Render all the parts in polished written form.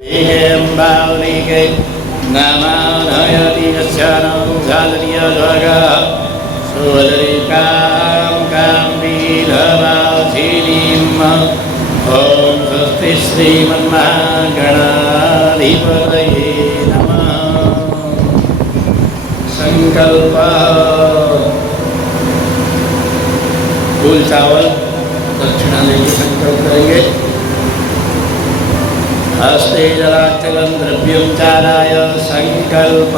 Embaulige Namanayati Yasyanam Dhadriya Dhaga Suvadarikam Kambilhavasinim Om Swasti Srimanmahaganadhipataye Namah Sankalpa फूल चावल दक्षिणा लेके संकल्प करेंगे। हस्ते जलाचलं द्रव्यं चाराय संकल्प।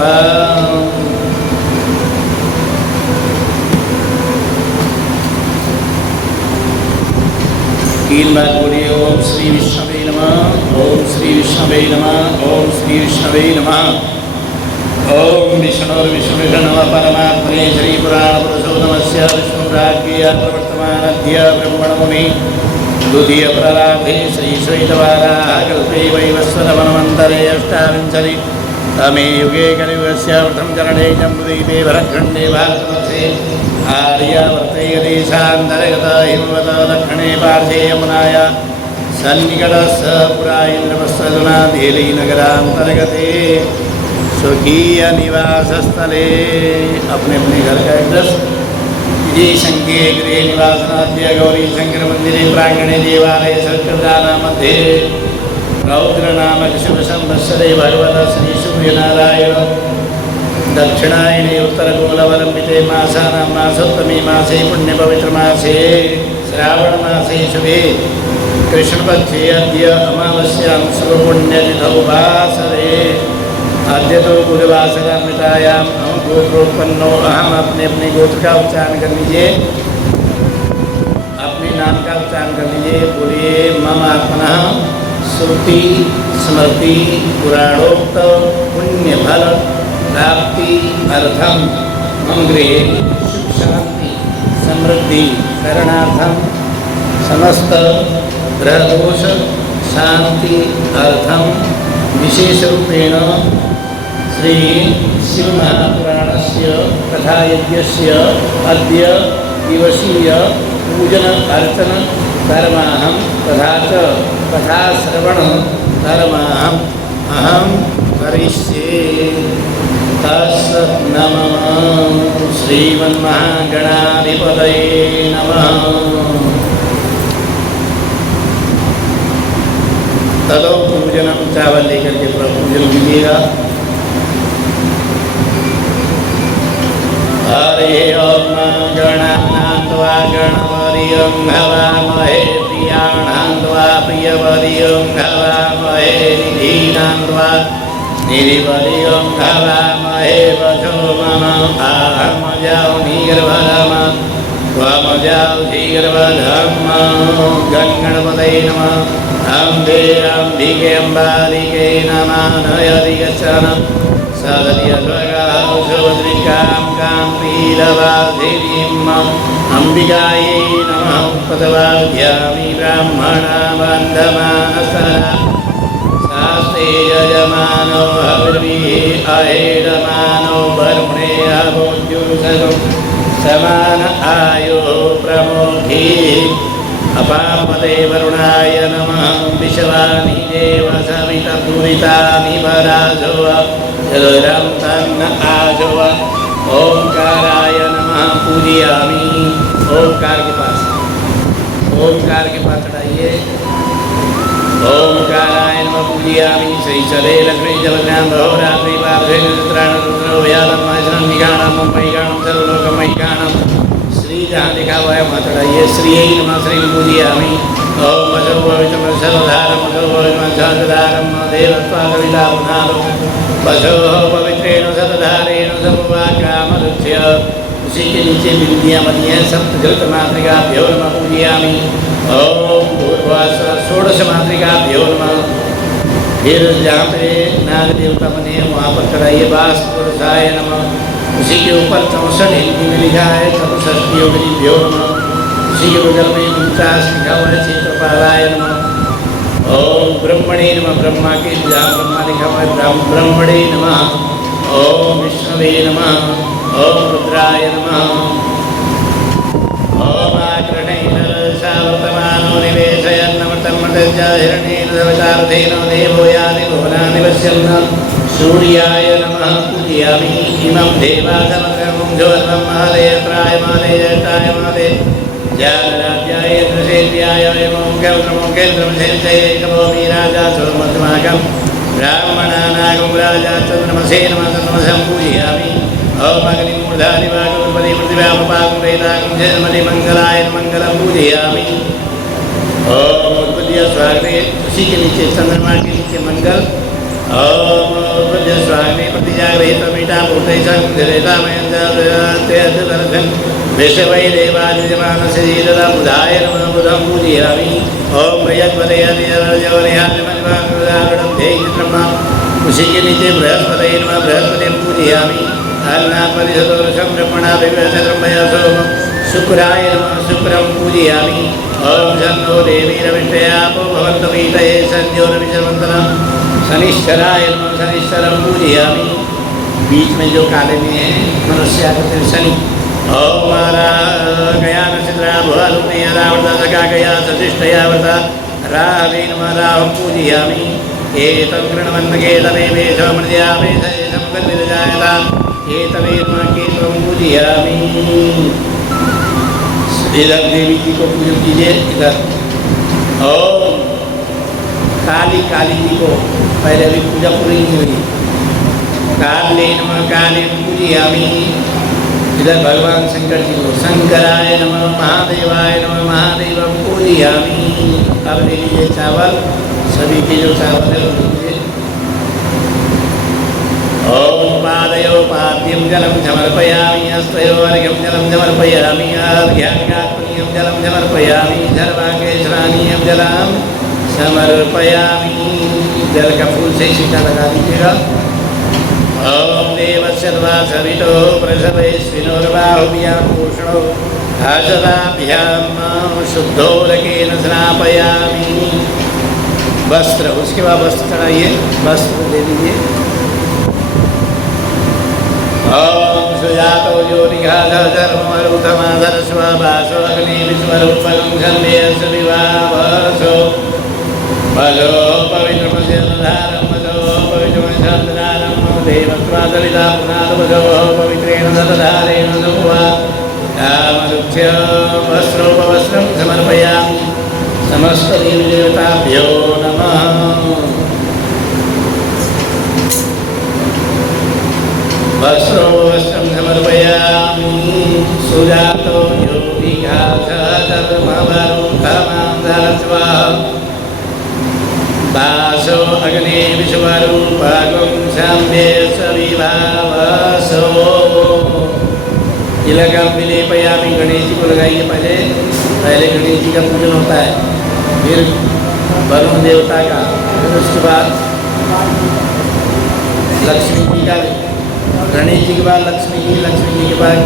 तीन बार बोलिए ओम श्री विष्णवे नमः, ओम श्री विष्णवे नमः, ओम श्री विष्णवे नमः। ओम विष्णुर्विष्णुविष्णु नमः परमात्मने श्री पुराण पुरुषो नमस्य विष्णुराज्ञया प्रवर्तमानद्य ब्रह्मणमुनि द्वितीय प्रारब्धे श्री श्वेतवाराह कल्पे वैवस्वतमन्वन्तरे अष्टाविंशति तमे युगे कलियुगस्य प्रथम चरणे जम्बुदीपे भरतखण्डे भारतवर्षे आर्यावर्ते देशान्तर्गत हिमवत दक्षिणे पार्श्वे यमुनाया सन्निकटस्थ पुरा इन्द्रप्रस्थदुना देहलीनगरान्तर्गते स्वकीय निवास स्थले अपने अपने घर का एड्रेस विजय शंके गृह निवासनाद्य गौरी शंकर मंदिरे प्रांगणे देवालय सर्कदाना मध्ये रौद्र नामक शुभ संवत्सरे भगवत श्री सूर्यनारायण दक्षिणायने उत्तरगोलवलंबिते मासानां मासोत्तमे मासे पुण्य पवित्र मासे श्रावण मासे शुभे कृष्णपक्षे अद्य अमावस्यां शुभपुण्यतिथौ वासरे आद्य तो गुरुवासरामृतायाम हम गोत्रोत्पन्नो अहम अपने अपने गोत्र का उच्चारण कर लीजिए, अपने नाम का उच्चारण कर लीजिए। बोलिए मम आत्मनः श्रुति स्मृति पुराणोक्त पुण्य फल प्राप्ति अर्थम मम गृहे सुख शांति समृद्धि करणार्थम समस्त ग्रह दोष शांति अर्थम विशेष रूपेण श्री शिव महापुराणस्य कथायज्ञस्य अद्य दिवसीय पूजन अर्चन कर्माहं तथा च कथाश्रवण कर्माहं अहं करिष्ये। तस्य नमः श्रीमन्महागणाधिपतये नमः। तदो पूजनम चावल लेकर के पूजन कीजिएगा। हरे ओम गणानान्त्वा गणपतिं हवामहे प्रियाणान्त्वा प्रियपतिं हवामहे निधीनान्त्वा निधिपतिं हवामहे वचो मम आहमजाौ नीर्भरम त्वमजाौ शीघ्रवधम। गणपतये नमः। अम्बे अम्बिके अम्बालिके नमानयदिगच्छन सदर्यस्वगां काम्पीलवासिनीम् अम्बिकायै नमः। पदवाद्यामि ब्राह्मणा बन्धमानसः शास्त्रे यजमानो हविर्भिः अहेडमानो ब्रह्मणे अभोज्युषो समान आयुः प्रमुखी। अपापते वरुणाय नमः। विश्वानि देव सवितर्दुरितानि वराजो जलरं तन्न आजो। ओंकाराय नमः पूजयामि। ओंकार के पास चढ़ाइए। ओंकाराय नमः पूजयामि। श्री चले लक्ष्मी जलज्ञान बहुरात्रि पार्श्वे नक्षत्राण रुद्रोभयालं माजनं निगाणं मयिगाणं सर्वलोकमयिगाणं जहाँ लिखा हुआ है वहाँ चढ़ाइए। श्री नमः श्री पूजयामि। ओम वसो भवितम सर्वधारम वसो भवितम सर्वधारम देवत्वाकविलापनालो वसो पवित्रेण सतधारेण सर्ववाक्यामरुच्य। उसी के नीचे बिंदियाँ बनी हैं। सप्तघृत मातृकाभ्यो नमः पूजयामि। ओम भूर्भुवस्सुवः षोडश मातृकाभ्यो नमः। फिर जहाँ पे नाग देवता बने हैं वहाँ पर चढ़ाइए। वास्तुपुरुषाय नमः। उसी के ऊपर 64 हिंदी में लिखा है चतुष्षष्टि योगिभ्यो नमः। उसी के बगल में 49 लिखा हुआ है क्षेत्रपालाय नमः। ओम ब्रह्मणे नमः। ब्रह्मा के जहाँ ब्रह्मा लिखा हुआ है ब्रह्मणे नमः। ओम विष्णवे नमः। ओम रुद्राय नमः। ओम आकृष्णेन सावर्तमानो निवेशयन्नमृतं मृतञ्च हिरण्येन सवितार्थेन देवो यानि भुवनानि पश्यन् सूर्याय नमः पूजयामि इमं देवासमग्रमं ज्योतिर्मं महालय त्रायमाने जटायमाने ज्ञानराज्याय इंद्रसेव्याय केन्द्रमसेव्यैकभूमि राजा सोमस्माकं ब्राह्मणानागं राजा चन्द्रमसे नमः पूजयामि ओम अग्निमूर्धानि वागुपति प्रतिव्यापपाकं वेदाकं जन्मदिमङ्गलाय मङ्गलं पूजयामि। ओम उत्पत्ति स्वाग्ने उसी के नीचे चंद्रमा के नीचे मंगल। ओम उत्पत्ति स्वाग्ने प्रतिजागृहित मीठा भूतेशं धरेता मयंदर्धन विश्वै देवादिजमानस्य जीरदा बुधाय नमः बुधं पूजयामि। ओम बृहस्पति अदिजवरयादिमन्वागुणागुणं धेयित्रम्मा उसी के नीचे बृहस्पति नमः बृहस्पतिं पूजयामि। अन्नापति सदोषं ब्रह्मणा विवेशद्रह्मया सोमं शुक्राय नमः शुक्रं पूजयामि। ओम शन्नो देवी रविष्टयापो भवन्तु वीतये संज्ञोरविशवन्तनं शनिश्चराय नमः शनिश्चरं पूजयामि। बीच में जो काले में है मनुष्य आकृति शनि। ओम गया नक्षत्रा भुवालुने रावणा सखा गया सशिष्टया व्रता रावे नमः रावं पूजयामि। एतं कृण्वन्नकेतमे समृद्यामे समगतिर्जायता एतमे नमः केतवं पूजयामि। इधर देवी जी को पूजन कीजिए। इधर ओम काली काली जी को पहले अभी पूजा पूरी नहीं हुई। काले नमः काली पूजयामि। इधर भगवान शंकर जी को शंकराय नमः महादेवाय नमः महादेवं पूजयामि। अब ले लीजिए चावल, सभी के जो चावल है वो लीजिए। ओम पादयो पाद्यं जलं समर्पयामि हस्तयो अर्घ्यं जलं समर्पयामि अर्घ्यात्मनीयं जलं समर्पयामि सर्वांगे स्नानीयं जलं समर्पयामि। जल का फूल से सीधा लगा दीजिएगा। ओम देवस्य सवितो प्रसवेश्विनोर्बाहुभ्यां पूषणो हसदाभ्यां शुद्धोदकेन स्नापयामि। वस्त्र, उसके बाद वस्त्र चढ़ाइए, वस्त्र दे दीजिए। ओम सुजातो ज्योतिघाधर्मरुतमाधर स्वभासो अग्नि विश्वरूपं धर्मेश विवावसो भलो पवित्रमस्यधारं मधो पवित्रमस्यधारं देवत्वादविदा पुनादवधो पवित्रेण दधारेण सुवा कामरुक्ष्य वस्त्रोपवस्त्रं समर्पयामि। समस्त देवताभ्यो नमः। वस्त्रं समर्पयामि। सुजातो योगिघाधर्मवरुतमाधरस्वा वासो अग्नि विश्वरूपं सम्येश विभावसो। तिलकं विलेपयामि। गणेश जी को लगाइए। पहले गणेश जी का पूजन होता है, फिर वरुण देवता का, फिर उसके बाद लक्ष्मी जी का। गणेश जी के बाद लक्ष्मी जी, लक्ष्मी जी के बाद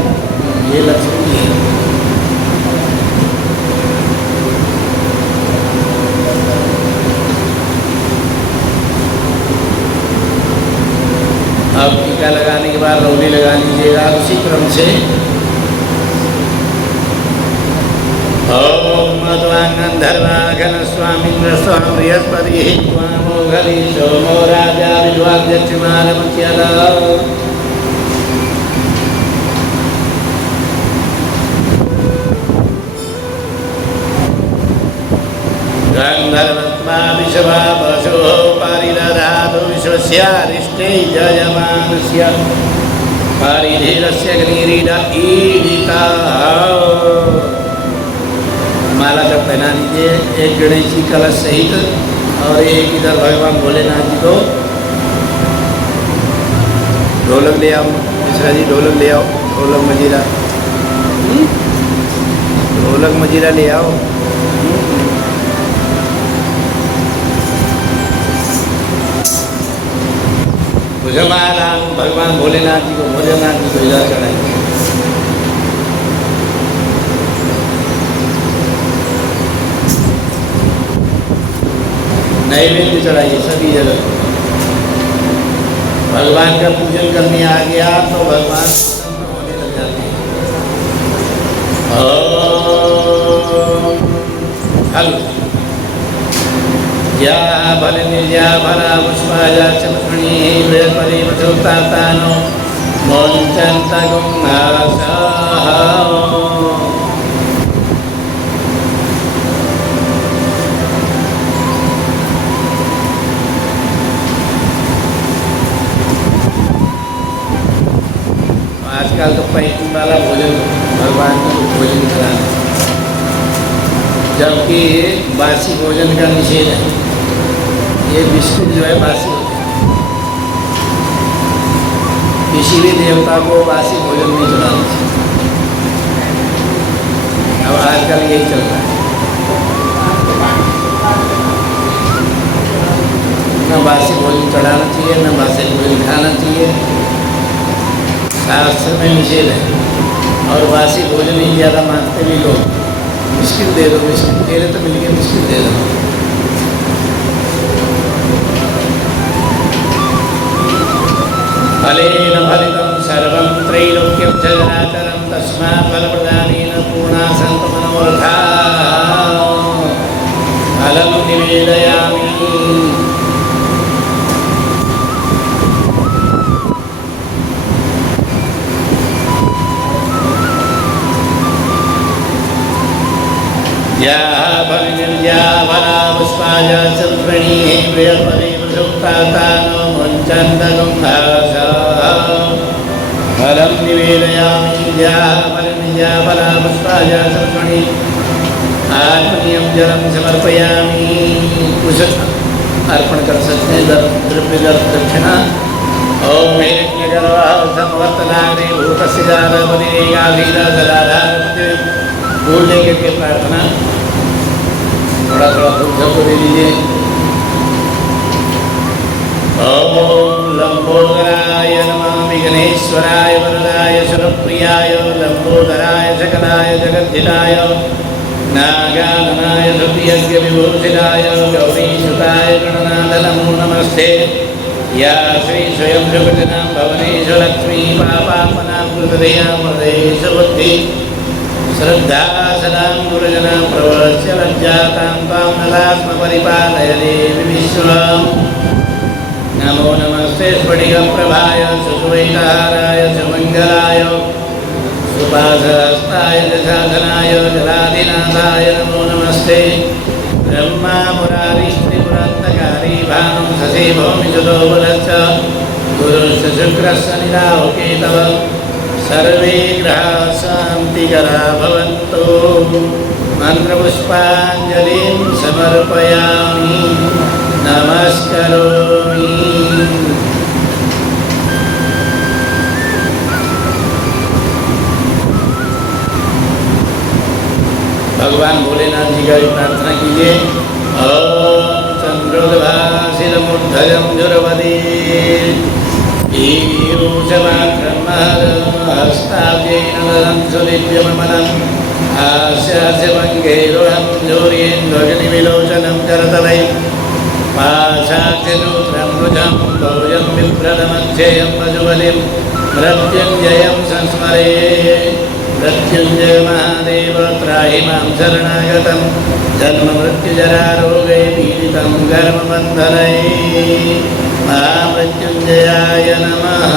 ये लक्ष्मी जी है। अब टीका लगाने के बाद रौली लगा लीजिएगा उसी क्रम से। ओम मध्वांगंधर्वाघन स्वामीन्द्र स्वाम बृहस्पति त्वामोघली सोमो राजा विद्वाद्यक्षमालमख्यल। गंधर्वत्वा विश्वावसो परिदधातु विश्वस्यारिष्टे जयमानस्य परिधीरस्य ग्रीरीड ईडिता। माला जब पहना लीजिए, एक गणेश जी कलश सहित और एक इधर भगवान भोलेनाथ जी को। ढोलक ले आओ मिश्रा जी, ढोलक ले आओ, ढोलक मजीरा, ढोलक मजीरा ले आओ। माला भगवान भोलेनाथ जी को, भोलेनाथ जी को इधर चढ़ाएंगे। नैवेद्य चढ़ाइए सभी जगह। भगवान का पूजन करने आ गया तो भगवान प्रसन्न होने लग जाते हैं। हल या फलनिर्या फला पुष्पाया च पुष्पणीः बृहस्पति प्रसूतातानो मोञ्चन्तगुंहासः। आजकल तो पैकिंग वाला भोजन भगवान को भोजन कराना, जबकि बासी भोजन का निषेध है। ये बिस्कुट जो है बासी होते हैं, किसी भी देवता को बासी भोजन नहीं चढ़ाना चाहिए। अब आजकल यही चल रहा है, न बासी भोजन चढ़ाना चाहिए, न बासी भोजन खाना चाहिए। शास्त्र में निषेध है। और बासी भोजन ही ज़्यादा मांगते भी लोग, बिस्किट दे दो, बिस्किट दे रहे तो मिलके बिस्किट दे दो। फलेन फलितं सर्वं त्रैलोक्यं च चराचरं तस्मात् फलप्रदानेन पूर्णा सन्तु मनोरथाः। फलं निवेदयामि। या फलनिर्या फला पुष्पाया च पुष्पणीः बृहस्पति प्रसूतातानो मोञ्चन्तगुंहासः। फलं निवेदयामि। या फलनिर्या फला पुष्पाया च पुष्पणीः आत्मनीयं जलं समर्पयामि। कुछ अर्पण कर सकते हैं, द्रव्य दक्षिणा। ओम हिरण्यगर्भासमवर्तनाग्ने भूतस्य जातपतिरेकाधीरसदाधारपति। फूल लेकर के प्रार्थना, थोड़ा थोड़ा फूल सबको दे दीजिए। ओम लंबोदराय नमः विघ्नेश्वराय वरदाय सुरप्रियाय लंबोदराय सकलाय जगद्धिताय नागाननाय धृतियस्य विभूषिताय गौरीसुताय गणनाथ नमो नमस्ते। या श्री स्वयं जगन्नां भवनेषु लक्ष्मी पापात्मनां कृतदया मदेषु बुद्धि श्रद्धा सदां गुरुजनां प्रवच्य लज्जातां त्वां नलास्म परिपालय देवि विश्वम्। नमो नमस्ते स्फटिकप्रभाय सुषुवैकहाराय सुमङ्गलाय सुपासहस्ताय दशाधनाय जलाधिनाथाय नमो नमस्ते। ब्रह्मा मुरारिस्त्रिपुरन्तकारी भानुं शशि भौमिसुतो बुधश्च गुरुश्च शुक्रश्च निराहुकेतव। सर्वे ग्रहाः शान्तिकरा भवन्तु। मन्त्रपुष्पाञ्जलिं समर्पयामि, नमस्करोमि। भगवान भोलेनाथ जी का भी प्रार्थना कीजिए। ओम चंद्रोद्भासितमुद्धजं जुरवदे ईशमाक्रमहस्ताब्जेन ददं सुदिव्यममलं हास्यास्यभङ्गैरुहं झूर्येन्द्रजनिविलोचनं करतलै पाशाख्यसूत्रं भुजं भोजं बिभ्रतमध्ययं वजुबलिं मृत्युञ्जयं संस्मरे। मृत्युञ्जय महादेव त्राहि मां शरणागतं जन्ममृत्युजरारोगे पीडितं कर्मबन्धनैः। महामृत्युञ्जयाय नमः।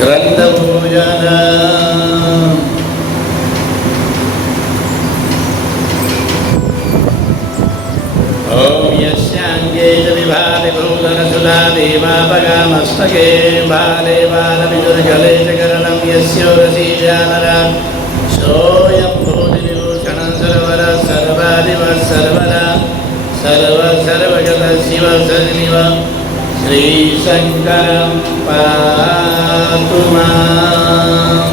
ग्रन्थपूजना। ओम यस्यांगे च विभाति भूधरसुधा देवापगामस्तके भाले बालविदुर्गले च करलं यस्योरसी जानरा सोऽयं भूतिविभूषणं सर्वरः सर्वादिवः सर्वदा सर्वगतः शिवः सजनिव श्रीशङ्करं पातु माम्।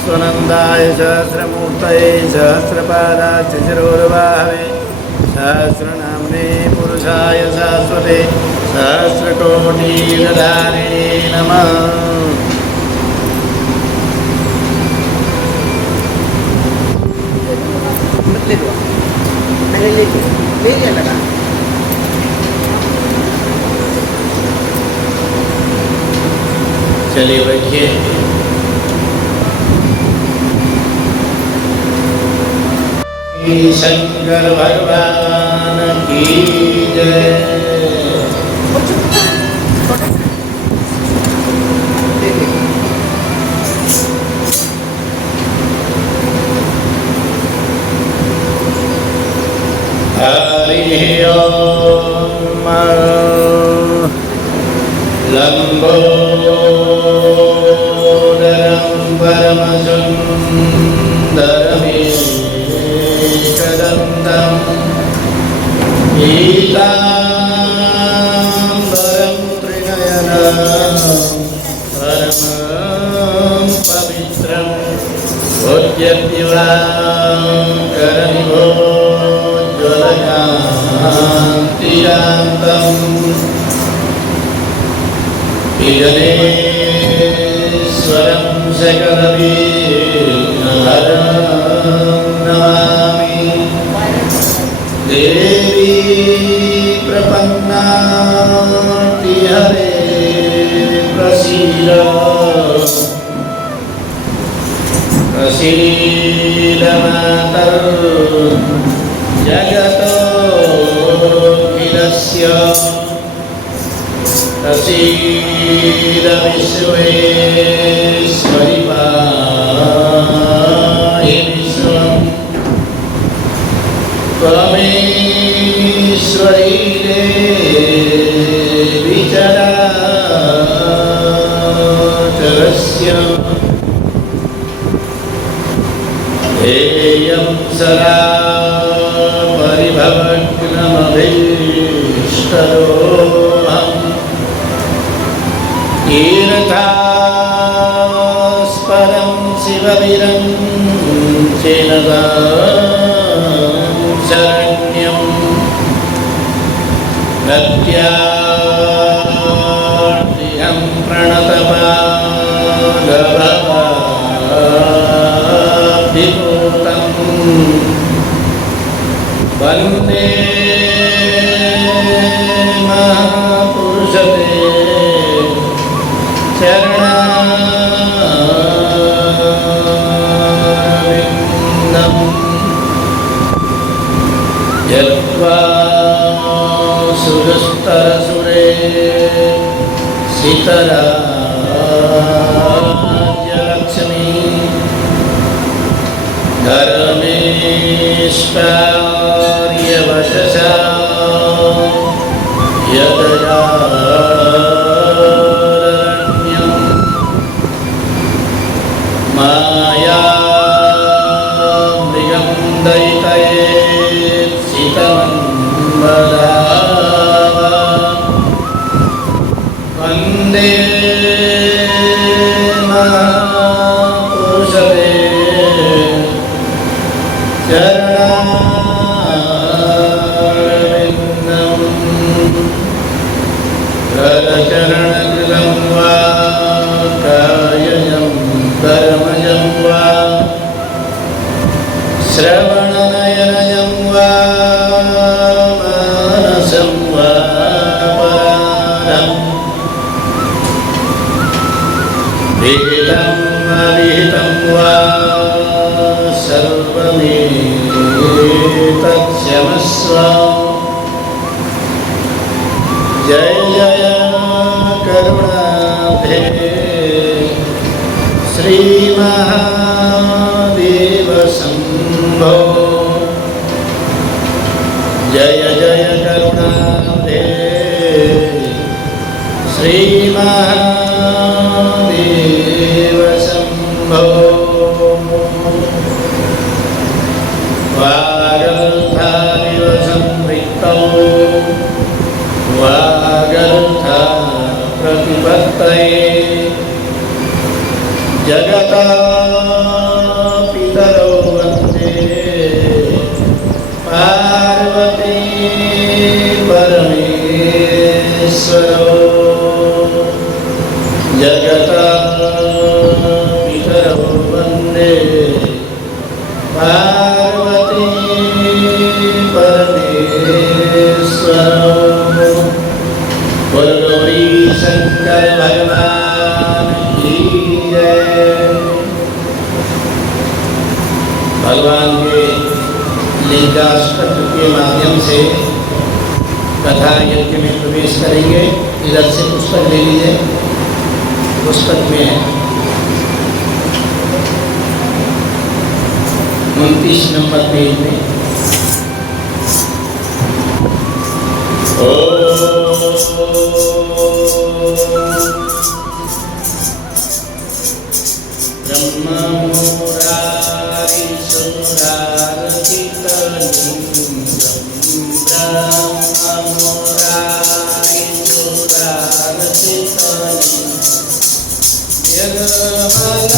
स्वनंदाय सहस्रमूर्तये सहस्रपादाच्च शिरोर्बाहवे सहस्रनाम्ने पुरुषाय शाश्वते सहस्रकोटिधारिणे नमः। चलिए बैठिए। शंकर भगवान की जय। हरि ओम। लंबोदरं परमसुन्दरमेकदन्तं पीताम्बरं त्रिनयनं परमं पवित्रं भोज्यदिवाकरनिभोज्वलकान्तिकान्तम् विघ्नेश्वरं सकलविघ्नहरं नमामि। देवी प्रपन्नाति हरे प्रसीद प्रसीद मातर् जगतोऽखिलस्य प्रसीद विश्वेश्वरि पाहि विश्वम्। त्वमेश्वरी देवी चराचरस्य ध्येयं सदा परिभवग्नमभीष्टदोहम्। तीर्थास्पदं शिवविरञ्चिनुतं शरण्यं प्रत्यार्तिहं प्रणतपादभवाब्धिपूतं वन्दे महापुरुषते चरणारविन्दं। यत्त्वा सुरस्तरसुरे सितराज्यलक्ष्मी धर्मेष्टार्यवचसा यदयारण्यम् मायामृगं दयितयेत्सितमन्मदा वन्दे महापुरुषते चरणारविन्दं। करचरणकृतं वा कायजं कर्मजं वा श्रवणनयनजं वा मानसं वा पराणम् विहितं अविहितं वा सर्वमेतत्क्षमस्व। जय जय करुणाब्धे श्रीमहादेव शम्भो। जय जय करुणाब्धे श्रीमहादेव शम्भो। वागर्थाविव संवृत्तौ वागर्थ प्रतिपत्तये जगता पितरौ वन्दे पार्वती परमेश्वरौ। जगत्पितरौ वन्दे पार्वती परमेश्वरौ। बोलो गौरी शंकर भगवान की जय। भगवान के लिंगाष्टक के माध्यम से कथा यज्ञ में प्रवेश करेंगे। इधर से पुस्तक ले लीजिए। पुस्तक में 29 नंबर पेज में ब्रह्मा मुरारी सुरारतितलिंगम ब्रह्मा मुरारी सुरारतितलिंगम निर्मलवादितलिंगम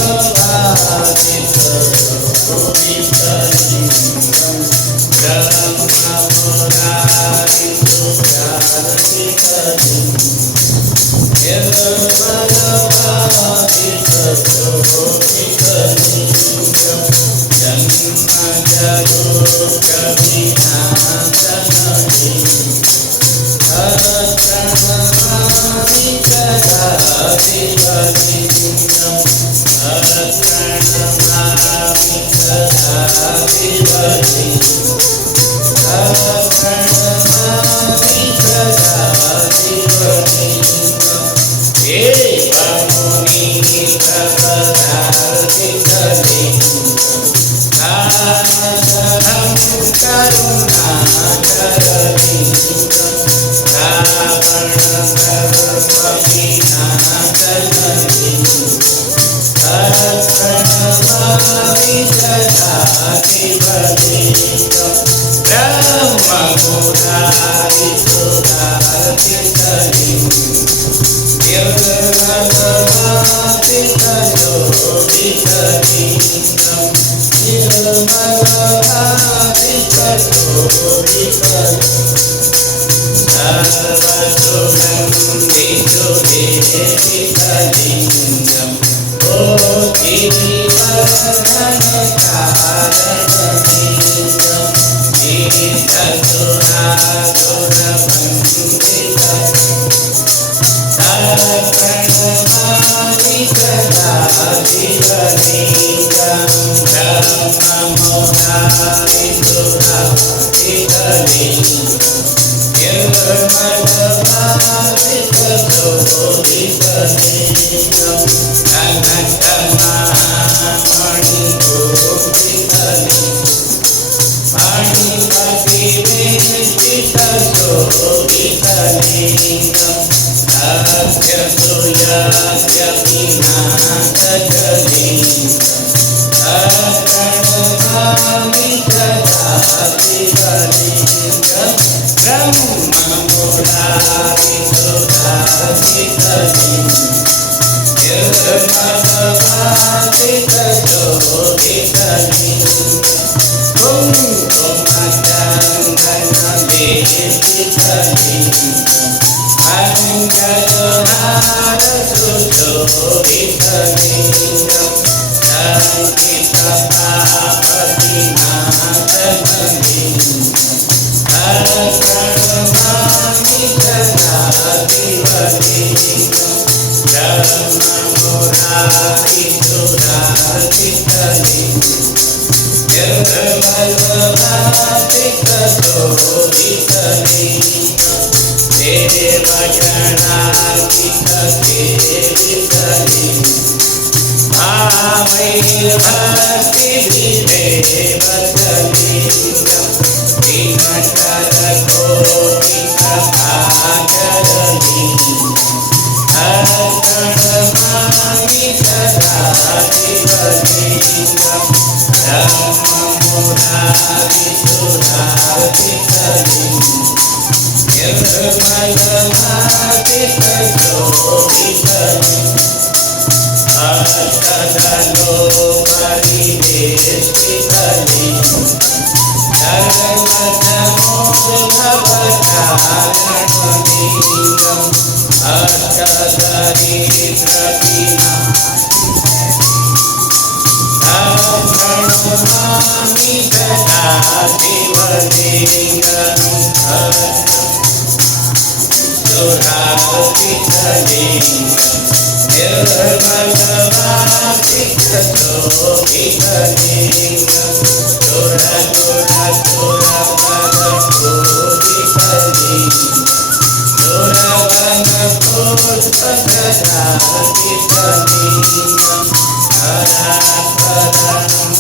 ब्रह्मा मुरारी सुरारतितलिंगम Jai लिंगम प्रणमामि सदा शिवलिंगं सुरार्पितलिंगं निर्मलवासितशोभितलिंगं सुरगुणसुरपदपूजितलिंगं सुरवनपुष्पसदार्पितलिंगं हरापरं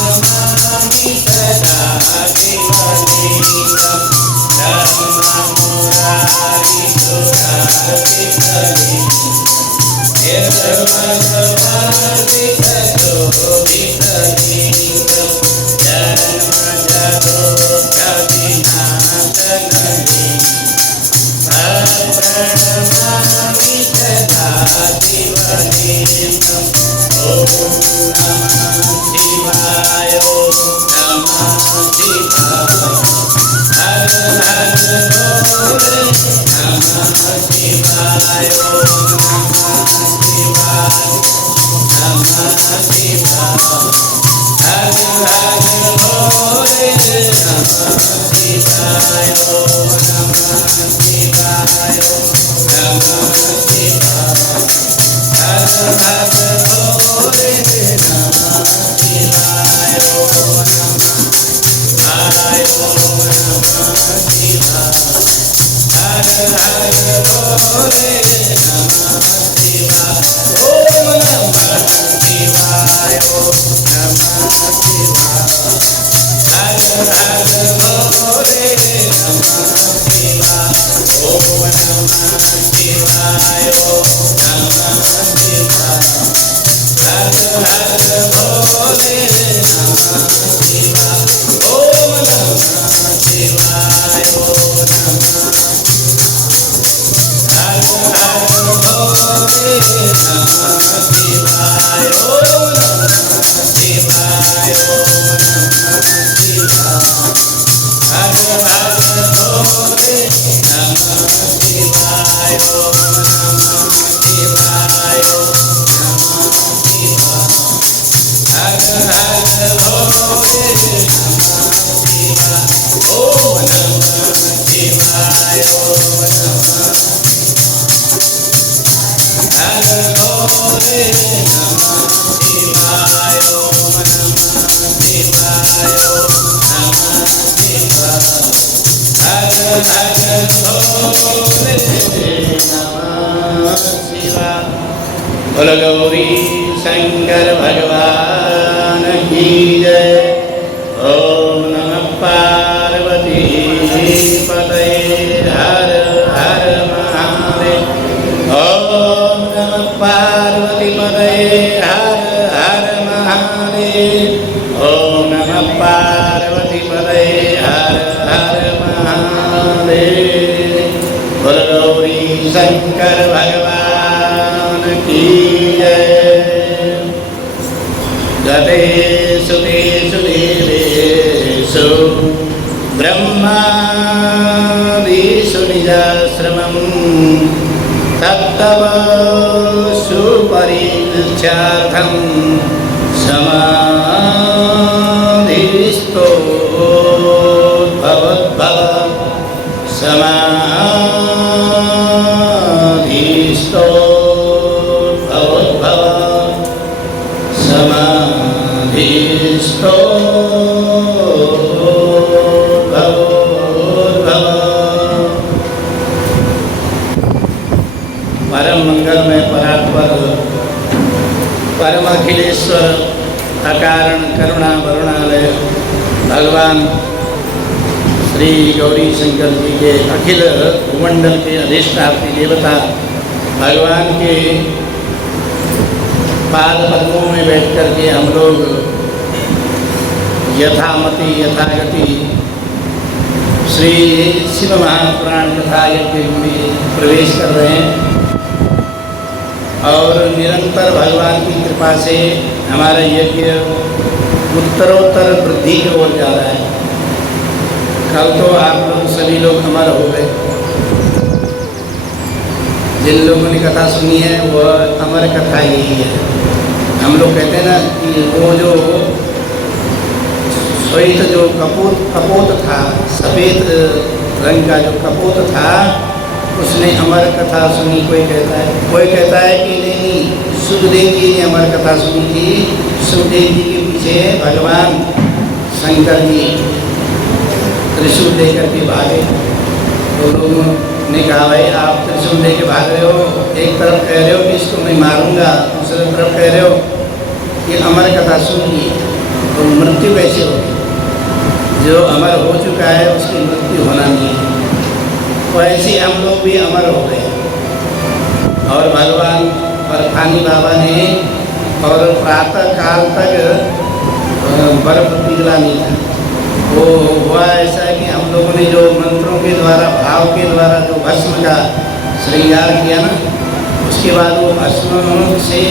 प्रणमामि सदा शिवलिंगं ब्रह्ममुरारिसुरार्पितलिंगं निर्मलवासितशोभितलिंगं जन्मजगोत्कविनाशनलिंगं प्रणमामि सदा शिवलिंगं ॐ नमः शिवाय ॐ नमः शिवाय हर हर भोले नमः शिवाय ॐ नमः शिवाय नमः शिवाय हर हर भोले नमः शिवाय ॐ नमः शिवाय नमः शिवाय हर हर भोले नमः शिवाय ॐ नमः शिवाय ॐ नमः शिवाय हर हर भोले नमः शिवाय ॐ नमः शिवाय ॐ नमः शिवाय हर हर भोले नमः शिवाय ॐ नमः शिवाय ॐ नमः शिवाय हर हर भोले नमः शिवाय ॐ नमः शिवाय ॐ नमः हर हर भोले नमः शिवाय ॐ नमः शिवाय ॐ नमः शिवाय हर हर भोले नमः शिवाय ॐ नमः शिवाय ॐ नमः शिवाय हर हर भोले नमः शिवाय ॐ नमः शिवाय ॐ नमः हर भोले नमः शिवाय ॐ नमः शिवाय ॐ नमः शिवाय हर हर भोले नमः शिवाय बोल गौरी शंकर भगवान की जय। ओम नमः पार्वती पतये हर हर महादेव। ओम नमः पार्वती पतये हर हर महादेव। ओम नमः पार्वती पतये हर हर महादेव। बोल गौरी शंकर भगवान की जय। गतेषु तेषु देवेषु ब्रह्मादिषु निजाश्रमं तत्तव सुपरीक्षार्थं समाधिस्थो भवद्भव समाधिस्थो भवद्भव समाधिस्थो भवद्भव। परम मंगलमय परात्पर परम अखिलेश्वर अकारण करुणा वरुणालय भगवान श्री गौरी शंकर जी के अखिल भूमंडल के अधिष्ठात्री देवता भगवान के पाद पद्मों में बैठ कर के हम लोग यथामति यथागति श्री शिव महापुराण कथा यज्ञ में प्रवेश कर रहे हैं और निरंतर भगवान की कृपा से हमारा यज्ञ उत्तरोत्तर वृद्धि की ओर जा रहा है। कल तो आप लोग सभी लोग अमर हो गए। जिन लोगों ने कथा सुनी है वह अमर कथा यही है। हम लोग कहते हैं ना कि वो जो श्वेत जो कपोत था, सफ़ेद रंग का जो कपोत था, उसने अमर कथा सुनी। कोई कहता है कि नहीं, सुखदेव जी ने अमर कथा सुनी थी। सुखदेव जी के पीछे भगवान शंकर जी त्रिशूल लेकर के भागे। तो लोगों ने कहा, भाई आप त्रिशूल लेके भाग रहे हो, एक तरफ कह रहे हो कि इसको मैं मारूंगा, दूसरी तरफ कह रहे हो कि अमर कथा सुनिए, तो मृत्यु कैसे होगी? जो अमर हो चुका है उसकी मृत्यु होना नहीं है। तो ऐसे हम लोग भी अमर हो गए। और भगवान बर्फानी बाबा ने और प्रातः काल तक बर्फ पिघला नहीं था। वो हुआ ऐसा है कि हम लोगों ने जो मंत्रों के द्वारा, भाव के द्वारा जो भस्म का श्रृंगार किया ना, उसके बाद वो भस्म से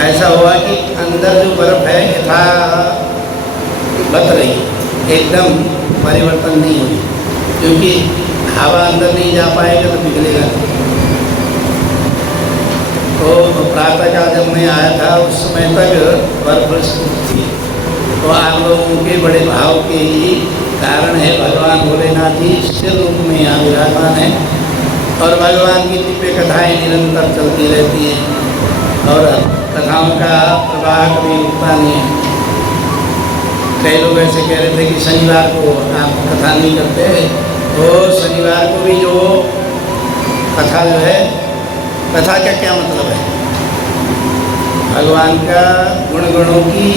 ऐसा हुआ कि अंदर जो बर्फ है यथा बत रही, एकदम परिवर्तन नहीं हुई, क्योंकि हवा अंदर नहीं जा पाएगा तो पिघलेगा। तो प्रातःकाल जब मैं आया था उस समय तक बर्फ थी। तो आप लोगों के बड़े भाव के ही कारण है भगवान भोलेनाथ जी स्थिर रूप में यहाँ विराजमान है। और भगवान की दिव्य कथाएँ निरंतर चलती रहती हैं और कथाओं का प्रवाह कभी रुकता नहीं है। कई लोग ऐसे कह रहे थे कि शनिवार को आप कथा नहीं करते, तो शनिवार को भी जो कथा जो है, कथा का क्या मतलब है? भगवान का गुणों की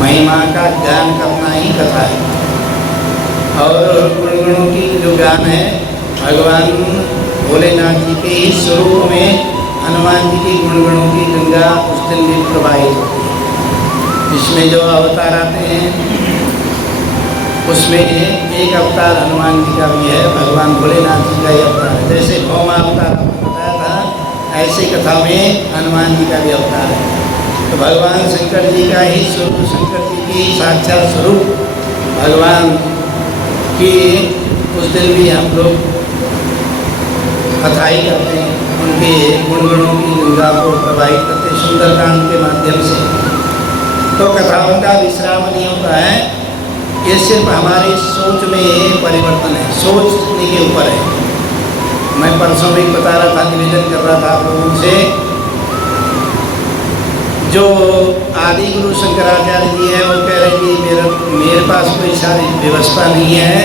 महिमा का ज्ञान करना ही कथा है। और गुणों की जो ज्ञान है, भगवान भोलेनाथ जी के ही स्वरूप में हनुमान जी की गुणों की गंगा उस दिन भी प्रवाहित होती है। इसमें जो अवतार आते हैं उसमें एक अवतार हनुमान जी का भी है, भगवान भोलेनाथ जी का ही अवतार है। जैसे भौमा अवतार बताया था, ऐसे कथा में हनुमान जी का भी अवतार है। तो भगवान शंकर जी का ही स्वरूप, शंकर जी की साक्षात स्वरूप भगवान की उस दिन भी हम लोग कथाई करते हैं, उनके गुणों की गंगा को प्रवाहित करते हैं सुंदरकांड के माध्यम से। तो कथाओं का विश्राम नहीं होता है, ये सिर्फ हमारी सोच में परिवर्तन है, सोचने के ऊपर है। मैं परसों भी बता रहा था, निवेदन कर रहा था आप लोगों से, जो आदि गुरु शंकराचार्य जी है वो कह रहे कि मेरे पास कोई सारी व्यवस्था नहीं है।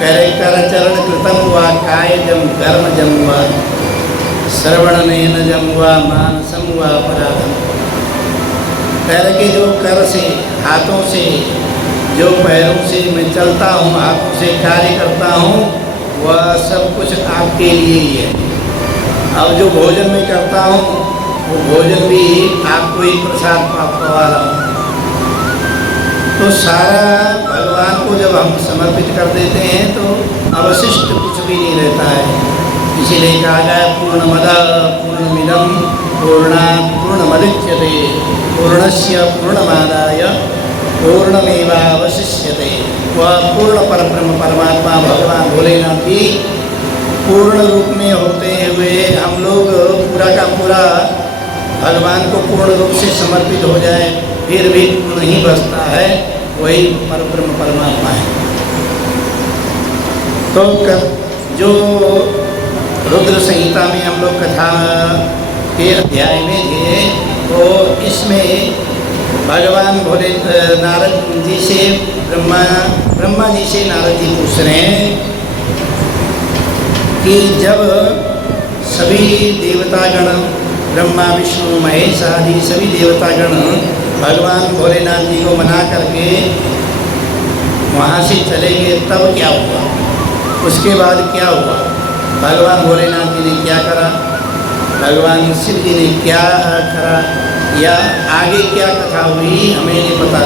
कह रहे कर चरण कृतम हुआ, काय जम कर्म जम हुआ, श्रवण नयन जम हुआ, मानसम हुआ अपराधम। कह रहे कि जो कर से, हाथों से, जो पैरों से मैं चलता हूँ, हाथों से कार्य करता हूँ, वह सब कुछ आपके लिए ही है। अब जो भोजन मैं करता हूँ वो भोजन भी आपको ही प्रसाद प्राप्त करवा रहा हूँ। तो सारा भगवान को जब हम समर्पित कर देते हैं तो अवशिष्ट कुछ भी नहीं रहता है। इसीलिए कहा गया पूर्णमद पूर्णमिदं पूर्णात् पूर्णमुदच्यते पूर्णस्य पूर्णमादाय पूर्णमेवावशिष्यते। वह पूर्ण परब्रह्म परमात्मा भगवान भोलेनाथ जी पूर्ण रूप में होते हुए हम लोग पूरा का पूरा भगवान को पूर्ण रूप से समर्पित हो जाए, फिर भी नहीं बचता है, वही परब्रह्म परमात्मा है। तो जो रुद्र संहिता में हम लोग कथा के अध्याय में थे, तो इसमें भगवान भोले नारद जी से ब्रह्मा जी से नारद जी पूछ रहे हैं कि जब सभी देवतागण, ब्रह्मा विष्णु महेश आदि सभी देवतागण भगवान भोलेनाथ जी को मना करके वहाँ से चले गए, तब क्या हुआ? उसके बाद क्या हुआ? भगवान भोलेनाथ जी ने क्या करा, भगवान शिव जी ने क्या करा, या आगे क्या कथा हुई हमें नहीं पता।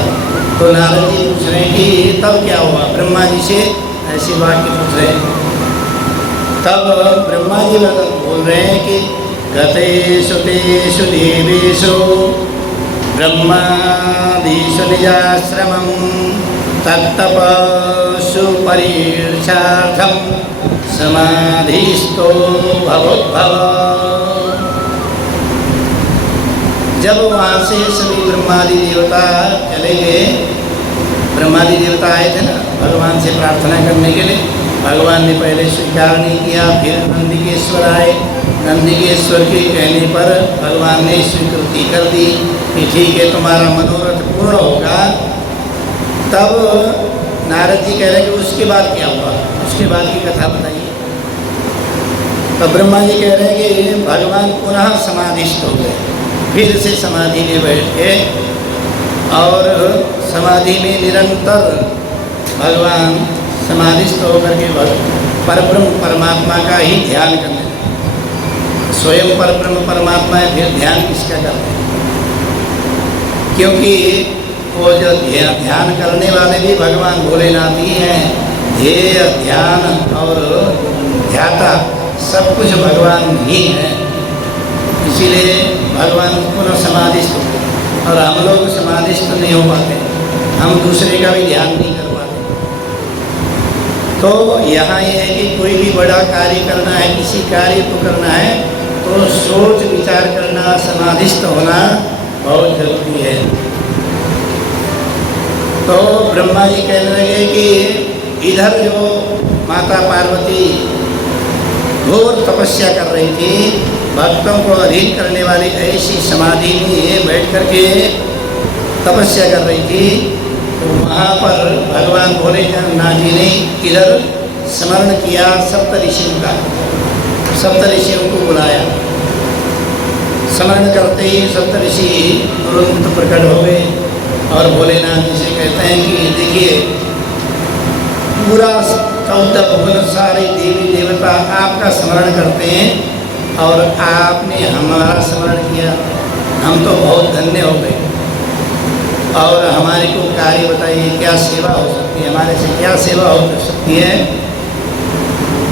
तो नारद जी पूछ रहे हैं कि तब क्या हुआ? ब्रह्मा जी से ऐसे वाक्य पूछ रहे हैं। तब ब्रह्मा जी बोल रहे हैं कि गतेषु तेषु देवेषु ब्रह्मादीषु निजाश्रमं तत्तपस्सु परीक्षार्थं समाधिस्थो भवोद्भव। जब वहाँ से सभी ब्रह्मादि देवता चले गए, ब्रह्मादि देवता आए थे ना भगवान से प्रार्थना करने के लिए, भगवान ने पहले स्वीकार नहीं किया, फिर नंदिकेश्वर आए, नंदिकेश्वर के कहने पर भगवान ने स्वीकृति कर दी कि ठीक है तुम्हारा मनोरथ पूर्ण होगा। तब नारद जी कह रहे कि उसके बाद क्या हुआ, उसके बाद की कथा बताइए। तब ब्रह्मा जी कह रहे हैं कि भगवान पुनः समाधिस्थ हो गए, फिर से समाधि में बैठ के और समाधि में निरंतर भगवान समाधिस्थ होकर के परब्रह्म परमात्मा का ही ध्यान करने लगे। स्वयं परब्रह्म परमात्मा है, फिर ध्यान किसका करते हैं? क्योंकि वो जो ध्यान करने वाले भी भगवान भोलेनाथ ही हैं। ध्येय ध्यान और ध्याता सब कुछ भगवान ही है। इसीलिए भगवान पुनः समाधिस्थ हो गए और हम लोग समाधिस्थ नहीं हो पाते, हम दूसरे का भी ध्यान नहीं कर पाते। तो यहाँ ये है कि कोई भी बड़ा कार्य करना है, किसी कार्य को करना है तो सोच विचार करना, समाधिस्थ होना बहुत जरूरी है। तो ब्रह्मा जी कहने लगे कि इधर जो माता पार्वती घोर तपस्या कर रही थी, भक्तों को अधीन करने वाली ऐसी समाधि में बैठ करके तपस्या कर रही थी, तो वहाँ पर भगवान भोलेनाथ जी ने इधर स्मरण किया सप्त ऋषियों का, सप्त ऋषियों को बुलाया। स्मरण करते ही सप्त ऋषि तुरंत प्रकट हो गए और भोलेनाथ जी से कहते हैं कि देखिए पूरा 14 भुवन सारे देवी देवता आपका स्मरण करते हैं और आपने हमारा स्मरण किया, हम तो बहुत धन्य हो गए। और हमारे को कार्य बताइए, क्या सेवा हो सकती है, हमारे से क्या सेवा हो सकती है?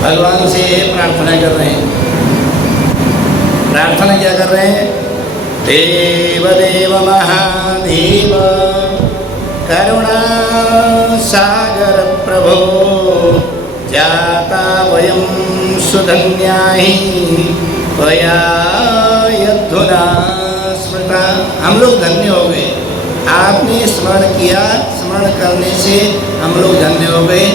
भगवान से प्रार्थना कर रहे हैं। प्रार्थना क्या कर रहे हैं? देव देव महादेव करुणा सागर प्रभो जाता वयं सुधन्याहि त्वया यद्धुना स्मृता। हम लोग धन्य हो गए, आपने स्मरण किया, स्मरण करने से हम लोग धन्य हो गए।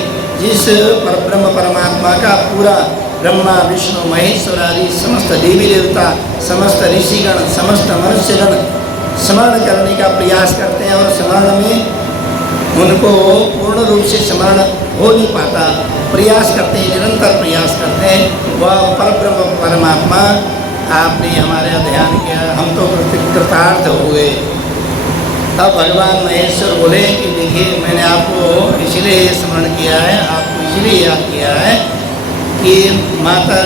जिस परब्रह्म परमात्मा का पूरा ब्रह्मा विष्णु महेश्वर आदि समस्त देवी देवता, समस्त ऋषिगण, समस्त मनुष्यगण स्मरण करने का प्रयास करते हैं और स्मरण में उनको पूर्ण रूप से स्मरण हो नहीं पाता, प्रयास करते हैं, निरंतर प्रयास करते हैं। वह परब्रह्म परमात्मा आपने हमारा ध्यान किया, हम तो कृतार्थ हुए। तब भगवान महेश्वर बोले कि देखिए मैंने आपको इसलिए स्मरण किया है, आपको इसलिए याद किया है कि माता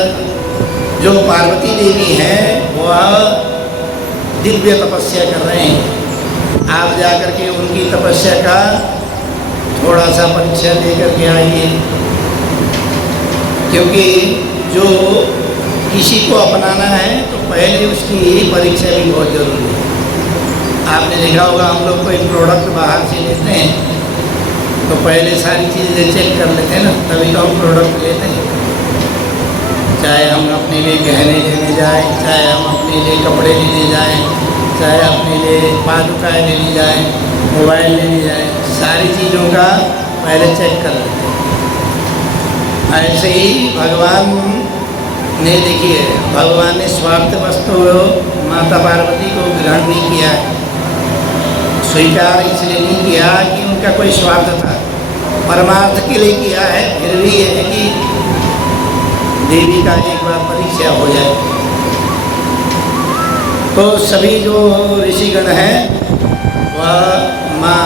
जो पार्वती देवी है वह दिव्य तपस्या कर रहे हैं। आप जाकर के उनकी तपस्या का थोड़ा सा परीक्षा दे करके आइए, क्योंकि जो किसी को अपनाना है तो पहले उसकी परीक्षा भी बहुत ज़रूरी है। आपने देखा होगा हम लोग कोई प्रोडक्ट बाहर से लेते हैं तो पहले सारी चीज़ें चेक कर लेते हैं ना, तभी तो हम प्रोडक्ट लेते हैं। चाहे हम अपने लिए गहने लेने जाएं, चाहे हम अपने लिए कपड़े लेने जाएं, चाहे अपने लिए पादुकाएँ लेने जाएं, मोबाइल लेने जाएं, सारी चीज़ों का पहले चेक कर लेते हैं। ऐसे ही भगवान ने देखिए, भगवान ने स्वार्थ वस्तु माता पार्वती को ग्रहण नहीं किया है, स्वीकार इसलिए नहीं किया कि उनका कोई स्वार्थ था, परमार्थ के लिए किया है। फिर भी ये है कि देवी का एक बार परीक्षा हो जाए। तो सभी जो ऋषिगण हैं वह माँ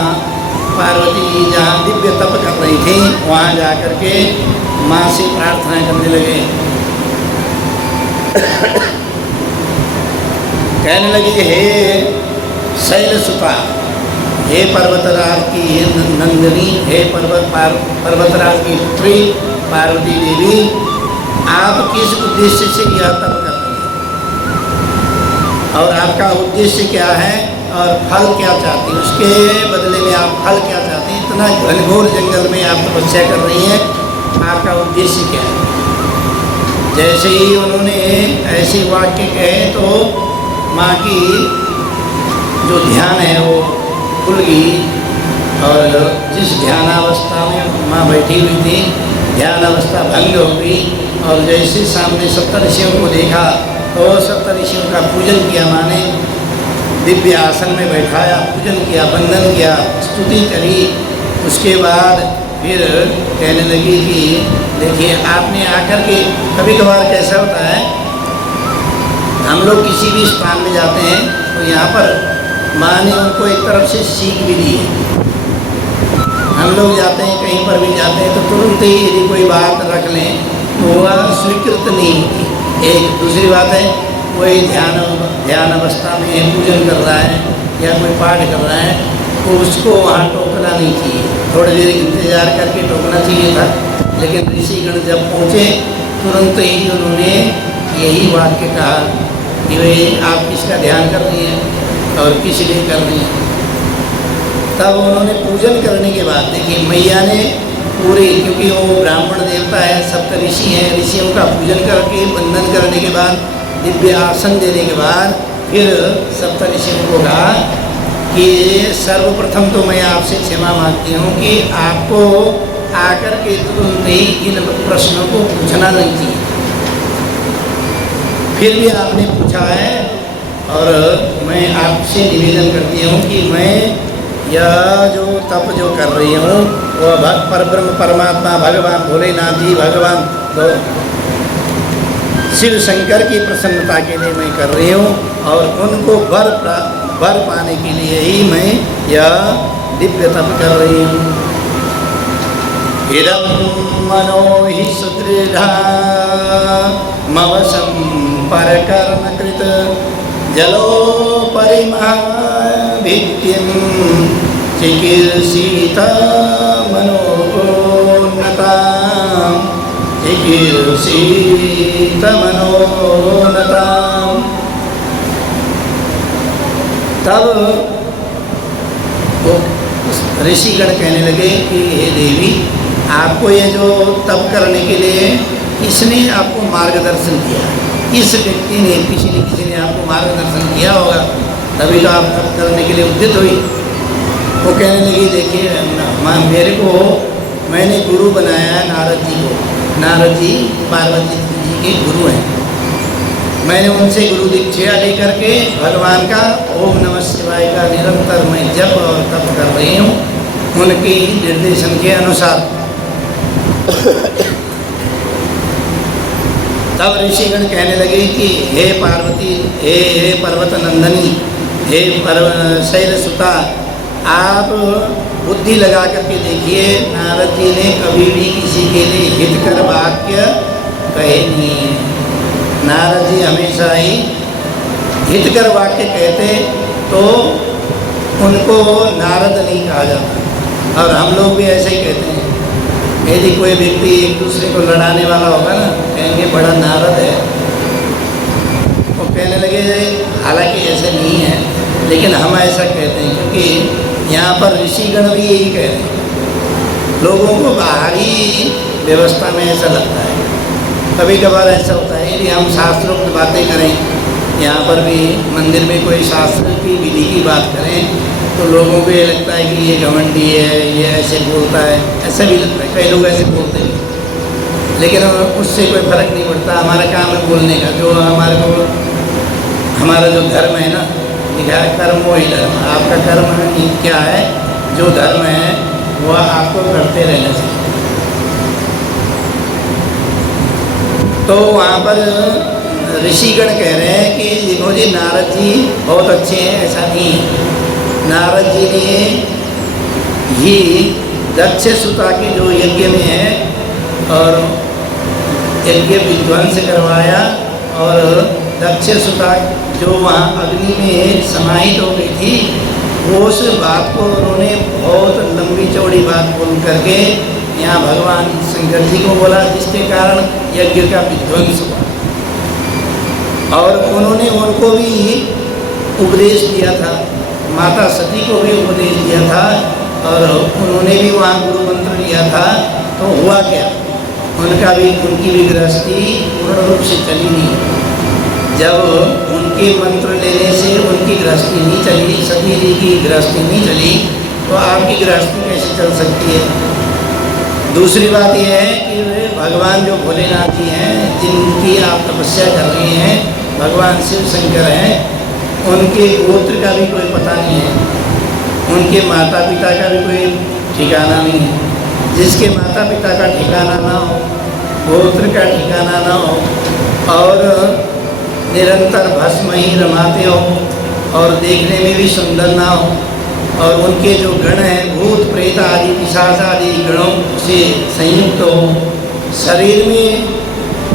पार्वती जी जहाँ दिव्य तप कर रही थी वहाँ जा कर के माँ से प्रार्थना करने लगे। कहने लगे हे शैलसुता, हे पर्वतराज की हे नंदिनी, हे पर्वतराज की पुत्री पार्वती देवी, आप किस उद्देश्य से यह तप कर रही हैं और आपका उद्देश्य क्या है और फल क्या चाहती हैं, उसके बदले में आप फल क्या चाहती हैं? इतना घनघोर जंगल में आप तपस्या कर रही हैं, आपका उद्देश्य क्या है? जैसे ही उन्होंने ऐसे वाक्य कहे तो माँ की जो ध्यान है वो खुल गई, और जिस ध्यानावस्था में माँ बैठी हुई थी, ध्यान अवस्था भंग हो गई, और जैसे सामने सप्तऋषियों को देखा तो सप्तऋषियों का पूजन किया माँ ने, दिव्य आसन में बैठाया, पूजन किया, वंदन किया, स्तुति करी। उसके बाद फिर कहने लगी कि देखिए आपने आकर के, कभी कभार कैसा होता है हम लोग किसी भी स्थान में जाते हैं तो यहाँ पर माँ ने उनको एक तरफ से सीख भी दी है। हम लोग जाते हैं कहीं पर भी जाते हैं तो तुरंत ही यदि कोई बात रख लें तो वह स्वीकृत नहीं होती। एक दूसरी बात है, कोई ध्यान अवस्था में पूजन कर रहा है या कोई पाठ कर रहा है तो उसको वहाँ टोकना नहीं चाहिए, थोड़ी देर इंतजार करके टोकना चाहिए था। लेकिन ऋषिगण जब पहुँचे तुरंत ही उन्होंने यही वाक्य कहा कि भाई आप किसका ध्यान कर रही हैं और किस लिए कर रही हैं। तब उन्होंने पूजन करने के बाद देखिए मैया ने पूरे, क्योंकि वो ब्राह्मण देवता है, सप्त ऋषि हैं, ऋषियों का पूजन करके वंदन करने के बाद दिव्य आसन देने के बाद फिर सप्त ऋषियों को कहा कि सर्वप्रथम तो मैं आपसे क्षमा मांगती हूँ कि आपको आकर के तुरंत ही इन प्रश्नों को पूछना नहीं चाहिए, फिर भी आपने पूछा है। और मैं आपसे निवेदन करती हूँ कि मैं यह जो तप जो कर रही हूँ वह परब्रह्म परमात्मा भगवान भोलेनाथ जी, भगवान शिव शंकर की प्रसन्नता के लिए मैं कर रही हूँ, और उनको वर पाने के लिए ही मैं यह दिव्य तप कर रही हूँ। इदं मनो हि सुदृढ़ा मवशं परकर्म कृत जलोपरि महाभिद्यं चिकीर्षित मनोन्नतां, चिकीर्षित मनोन्नतां। तब वो ऋषिगण कहने लगे कि हे देवी, आपको ये जो तप करने के लिए किसने आपको मार्गदर्शन किया? इस व्यक्ति ने, किसी ने आपको मार्गदर्शन किया होगा, तभी तो आप तप करने के लिए उद्यत हुई। वो कहने लगी देखिए मेरे को, मैंने गुरु बनाया नारद जी को। नारद जी पार्वती जी के गुरु हैं। मैंने उनसे गुरु दीक्षा लेकर के भगवान का ओम नमः शिवाय का निरंतर मैं जप और तप कर रही हूँ उनके निर्देशन के अनुसार। तब ऋषिगण कहने लगे कि हे पार्वती, हे पर्वत नंदनी, हे शैलसुता, आप बुद्धि लगा करके देखिए, नारद जी ने कभी भी किसी के लिए हितकर वाक्य कहे नहीं। नारद जी हमेशा ही हितकर वाक्य कहते तो उनको नारद नहीं कहा जाता, और हम लोग भी ऐसे ही कहते हैं। यदि कोई व्यक्ति एक दूसरे को लड़ाने वाला होगा ना, कहेंगे बड़ा नारद है। वो कहने लगे हालांकि ऐसे नहीं है, लेकिन हम ऐसा कहते हैं क्योंकि यहाँ पर ऋषिगण भी यही कहते हैं। लोगों को बाहरी व्यवस्था में ऐसा लगता है, कभी कभार ऐसा होता है यदि हम शास्त्रोक्त बातें करें, यहाँ पर भी मंदिर में कोई शास्त्र की विधि की बात करें तो लोगों को ये लगता है कि ये घमंडी है, ये ऐसे बोलता है, ऐसा भी लगता है। कई लोग ऐसे बोलते हैं, लेकिन उससे कोई फर्क नहीं पड़ता। हमारा काम है बोलने का। जो हमारा जो धर्म है ना, लिखा है कर्म वही धर्म। आपका कर्म क्या है? जो धर्म है वह आपको करते रहना चाहिए। तो वहाँ पर ऋषिगण कह रहे हैं कि देखो जी, नारद जी बहुत अच्छे हैं, ऐसा नहीं है। नारद जी ने ही दक्ष सुता के जो यज्ञ में है और यज्ञ विध्वंस करवाया, और दक्ष सुता जो वहाँ अग्नि में समाहित हो गई थी, वो उस बात को उन्होंने बहुत लंबी चौड़ी बात बोल करके यहाँ भगवान शंकर जी को बोला, जिसके कारण यज्ञ का विध्वंस हुआ। और उन्होंने उनको भी उपदेश दिया था, माता सती को भी उपदेश दिया था और उन्होंने भी वहाँ गुरु मंत्र लिया था, तो हुआ क्या, उनकी भी गृहस्थी पूर्ण रूप से चली नहीं। जब उनके मंत्र लेने से उनकी गृहस्थी नहीं चली, सती जी की गृहस्थी नहीं चली, तो आपकी गृहस्थी कैसे चल सकती है। दूसरी बात यह है कि भगवान जो भोलेनाथ जी हैं, जिनकी आप तपस्या कर रहे हैं, भगवान शिव शंकर हैं, उनके गोत्र का भी कोई पता नहीं है, उनके माता पिता का भी कोई ठिकाना नहीं है। जिसके माता पिता का ठिकाना ना हो, गोत्र का ठिकाना ना हो, और निरंतर भस्म ही रमाते हो, और देखने में भी सुंदर ना हो, और उनके जो गण हैं भूत प्रेत आदि पिशाच आदि गणों से संयुक्त हो, शरीर में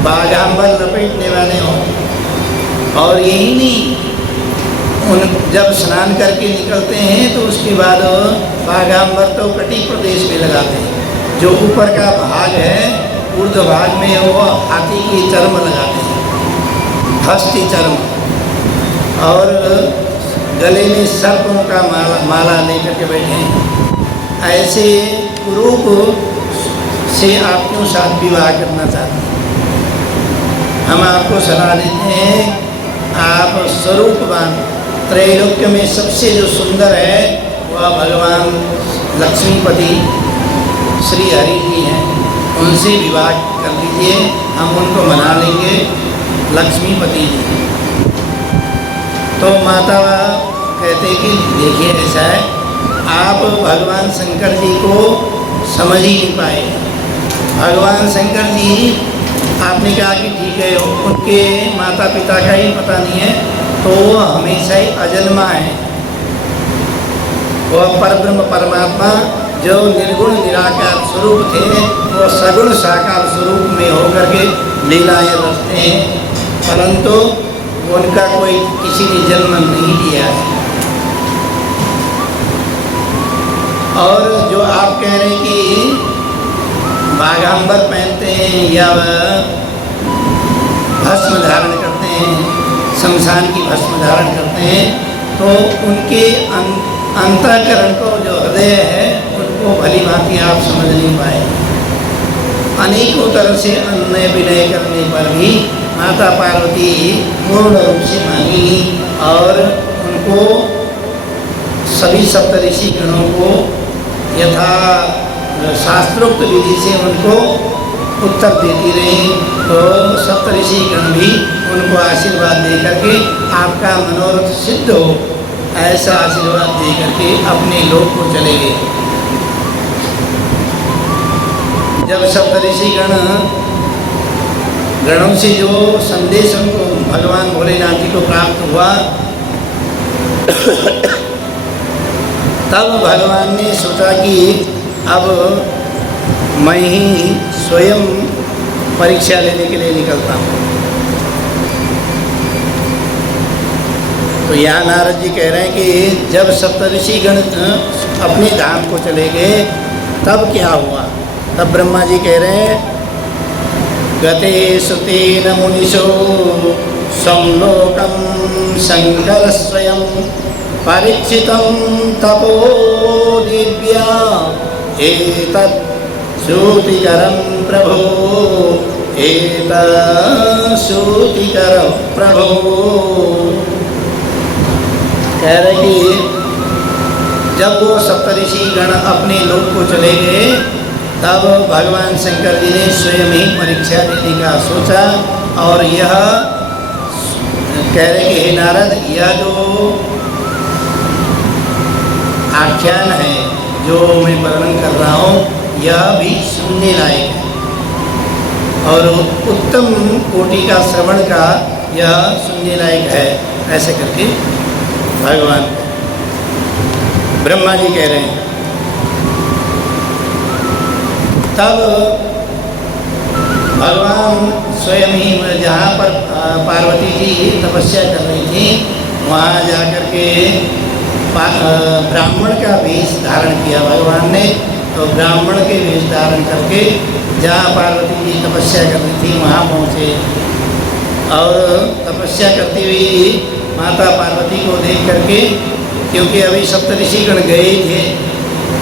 बागांबर लपेटने वाले हों, और यही नहीं, जब स्नान करके निकलते हैं तो उसके बाद बागांबर तो कटी प्रदेश में लगाते हैं, जो ऊपर का भाग है ऊर्ध्व भाग में वो हाथी की चर्म लगाते हैं, हस्ती चर्म, और गले में सर्पों का माला लेकर के बैठे हैं। ऐसे रूप से आप क्यों साथ विवाह करना चाहते हैं। हम आपको सलाह देते हैं, आप स्वरूपवान त्रैलोक्य में सबसे जो सुंदर है वह भगवान लक्ष्मीपति श्री हरि जी हैं, उनसे विवाह कर लीजिए, हम उनको मना लेंगे, लक्ष्मीपति जी। तो माता कहते कि देखिए ऐसा है, आप भगवान शंकर जी को समझ ही नहीं पाए। भगवान शंकर जी, आपने कहा कि ठीक है उनके माता पिता का ही पता नहीं है, तो वो हमेशा ही अजन्मा है, वह परब्रह्म परमात्मा जो निर्गुण निराकार स्वरूप थे, वो सगुण साकार स्वरूप में होकर के लीलाएं रचते हैं, परंतु उनका कोई किसी ने जन्म नहीं लिया है। और जो आप कह रहे हैं कि बागांबर पहनते हैं या भस्म धारण करते हैं, शमशान की भस्म धारण करते हैं, तो उनके अंतःकरण को जो हृदय है उनको भली भांति आप समझ नहीं पाए। अनेकों तरह से अन्य विनय करने पर भी माता पार्वती पूर्ण रूप से मानी, और उनको सभी सप्तऋषि गणों को यथा शास्त्रोक्त विधि से उनको उत्तर देती रही, तो सप्तऋषि गण भी उनको आशीर्वाद दे करके आपका मनोरथ सिद्ध हो, ऐसा आशीर्वाद दे करके अपने लोक को चले गए। जब सप्तऋषि गणों से जो संदेश उनको भगवान भोलेनाथ जी को प्राप्त हुआ, तब भगवान ने सोचा कि अब मैं ही स्वयं परीक्षा लेने के लिए निकलता हूँ। तो यहाँ नारद जी कह रहे हैं कि जब सप्तऋषि गण अपने धाम को चले गए, तब क्या हुआ। तब ब्रह्मा जी कह रहे हैं, गते सुतेन मुनिषो संलोकं शंकर स्वयं परीक्षितं तपो दिव्या एतत् श्रुतिकरं प्रभो, एतत् श्रुतिकरं प्रभो। कह रहे कि जब वो सप्तऋषि गण अपने लोक को चले गए, तब भगवान शंकर जी ने स्वयं ही परीक्षा देने का सोचा, और यह कह रहे कि हे नारद, यह जो आख्यान है जो मैं वर्णन कर रहा हूँ, यह भी सुनने लायक है, और उत्तम कोटि का श्रवण का यह सुनने लायक है। ऐसे करके भगवान ब्रह्मा जी कह रहे हैं। तब भगवान स्वयं ही, जहाँ पर पार्वती जी तपस्या कर रही थी, वहाँ जाकर के ब्राह्मण का वेश धारण किया भगवान ने। तो ब्राह्मण के वेश धारण करके जहाँ पार्वती जी तपस्या कर रही थी वहाँ पहुँचे, और तपस्या करती हुई माता पार्वती को देख करके, क्योंकि अभी सप्तऋषि गण गए थे,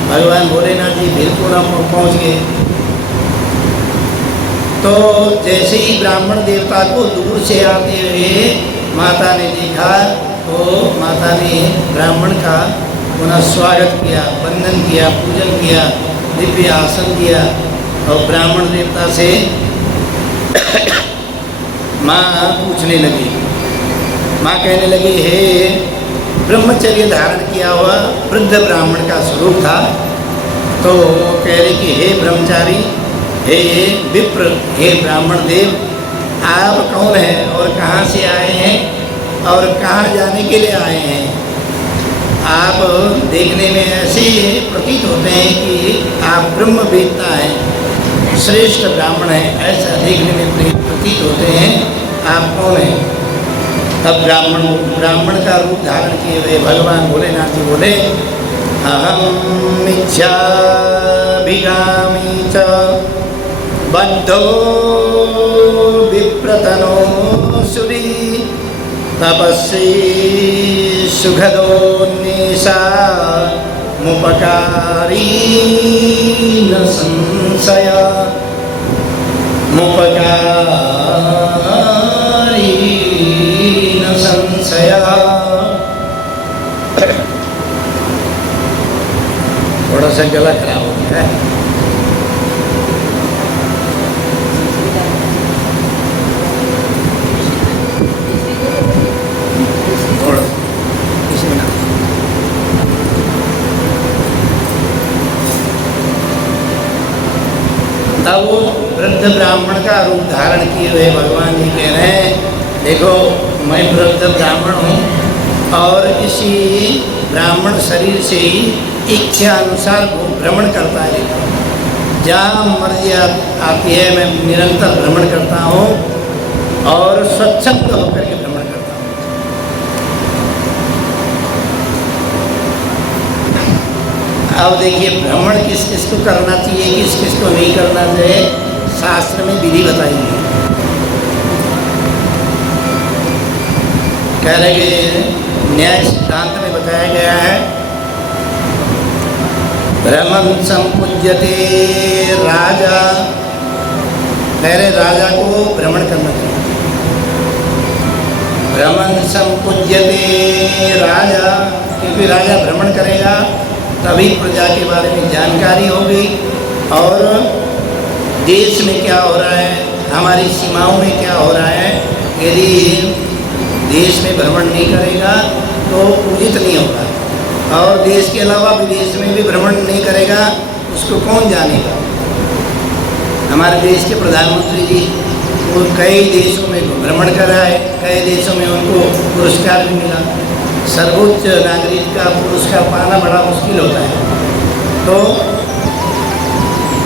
भगवान भोलेनाथ जी फिर पूरा पहुँच गए। तो जैसे ही ब्राह्मण देवता को दूर से आते हुए माता ने देखा तो माता ने ब्राह्मण का पुनः स्वागत किया, वंदन किया, पूजन किया, दिव्य आसन दिया और ब्राह्मण देवता से माँ पूछने लगी। माँ कहने लगी, हे ब्रह्मचर्य धारण किया हुआ वृद्ध ब्राह्मण का स्वरूप था। तो वो कह रहे कि हे ब्रह्मचारी, हे विप्र, हे ब्राह्मण देव, आप कौन हैं और कहाँ से आए हैं और कहाँ जाने के लिए आए हैं? आप देखने में ऐसे प्रतीत होते हैं कि आप ब्रह्मवेत्ता हैं, श्रेष्ठ ब्राह्मण हैं, ऐसा देखने में प्रतीत होते हैं। आप कौन हैं? तब ब्राह्मण का रूप धारण किए हुए भगवान भोलेनाथ जी बोले, अहम इच्छाभिगामी च बद्धो विप्रतनो सुरी तपस्वी सुखदोन्नेषा मुपकारी न संशय मुपकारी न संशय। थोड़ा सा गला खराब हो गया है। तब वो वृद्ध ब्राह्मण का रूप धारण किए हुए भगवान जी कह रहे हैं, देखो मैं वृद्ध ब्राह्मण हूँ और इसी ब्राह्मण शरीर से ही इच्छा अनुसार भ्रमण करता है। जहाँ मर्जी आती है मैं निरंतर भ्रमण करता हूँ और स्वच्छंद होकर के भ्रमण करता हूँ। अब देखिए भ्रमण किस किस को करना चाहिए, किस किस को नहीं करना चाहिए, शास्त्र में विधि बताई है। कह रहे कि न्याय सिद्धांत में बताया गया है, भ्रमण संपूज्यते राजा, कह रहे राजा को भ्रमण करना चाहिए। भ्रमण संपूज्यते राजा, क्योंकि राजा भ्रमण करेगा तभी प्रजा के बारे में जानकारी होगी और देश में क्या हो रहा है, हमारी सीमाओं में क्या हो रहा है। यदि देश में भ्रमण नहीं करेगा तो उचित नहीं होगा और देश के अलावा विदेश में भी भ्रमण नहीं करेगा उसको कौन जानेगा। हमारे देश के प्रधानमंत्री जी वो कई देशों में भ्रमण कर रहा है, कई देशों में उनको पुरस्कार भी मिला। सर्वोच्च नागरिक का पुरस्कार पाना बड़ा मुश्किल होता है। तो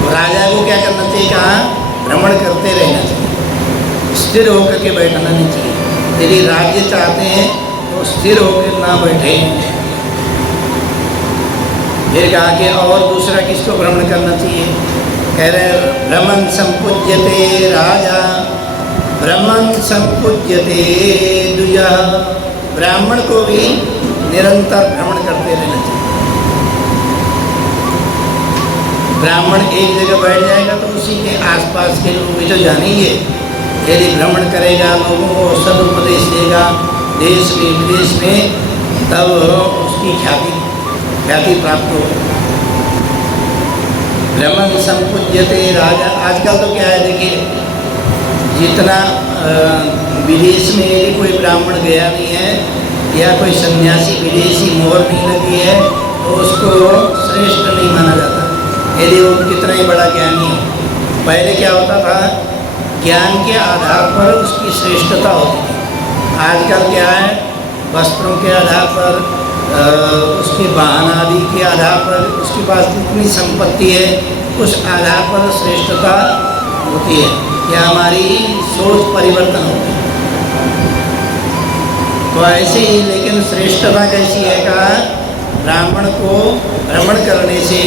राजा को क्या करना चाहिए, कहाँ भ्रमण करते रहना चाहिए, स्थिर होकर के बैठना नहीं चाहिए। यदि राज्य चाहते हैं तो स्थिर होकर ना बैठे। फिर कहा कि और दूसरा किसको भ्रमण करना चाहिए, कह रहे भ्रमण संपूज्यते राजा, भ्रमण संपूज्यते द्विजा, ब्राह्मण को भी निरंतर भ्रमण करते रहना चाहिए। ब्राह्मण एक जगह बैठ जाएगा तो उसी के आसपास के लोग भी तो जानेंगे। यदि भ्रमण करेगा, लोगों को सदुपदेश देगा देश में विदेश में, तब उसकी ख्याति प्राप्त हो। भ्रमण संपूज्यते राजा, आजकल तो क्या है देखिए, जितना विदेश में यदि कोई ब्राह्मण गया नहीं है या कोई सन्यासी विदेशी मोहर नहीं लगी है तो उसको श्रेष्ठ नहीं माना जाता, यदि वो कितना ही बड़ा ज्ञानी हो। पहले क्या होता था, ज्ञान के आधार पर उसकी श्रेष्ठता होती थी। आजकल क्या है, वस्त्रों के आधार पर, उसके वाहन आदि के आधार पर, उसके पास कितनी संपत्ति है उस आधार पर श्रेष्ठता होती है। या हमारी सोच परिवर्तन होती है। तो ऐसे ही, लेकिन श्रेष्ठता कैसी है, कहा ब्राह्मण को भ्रमण करने से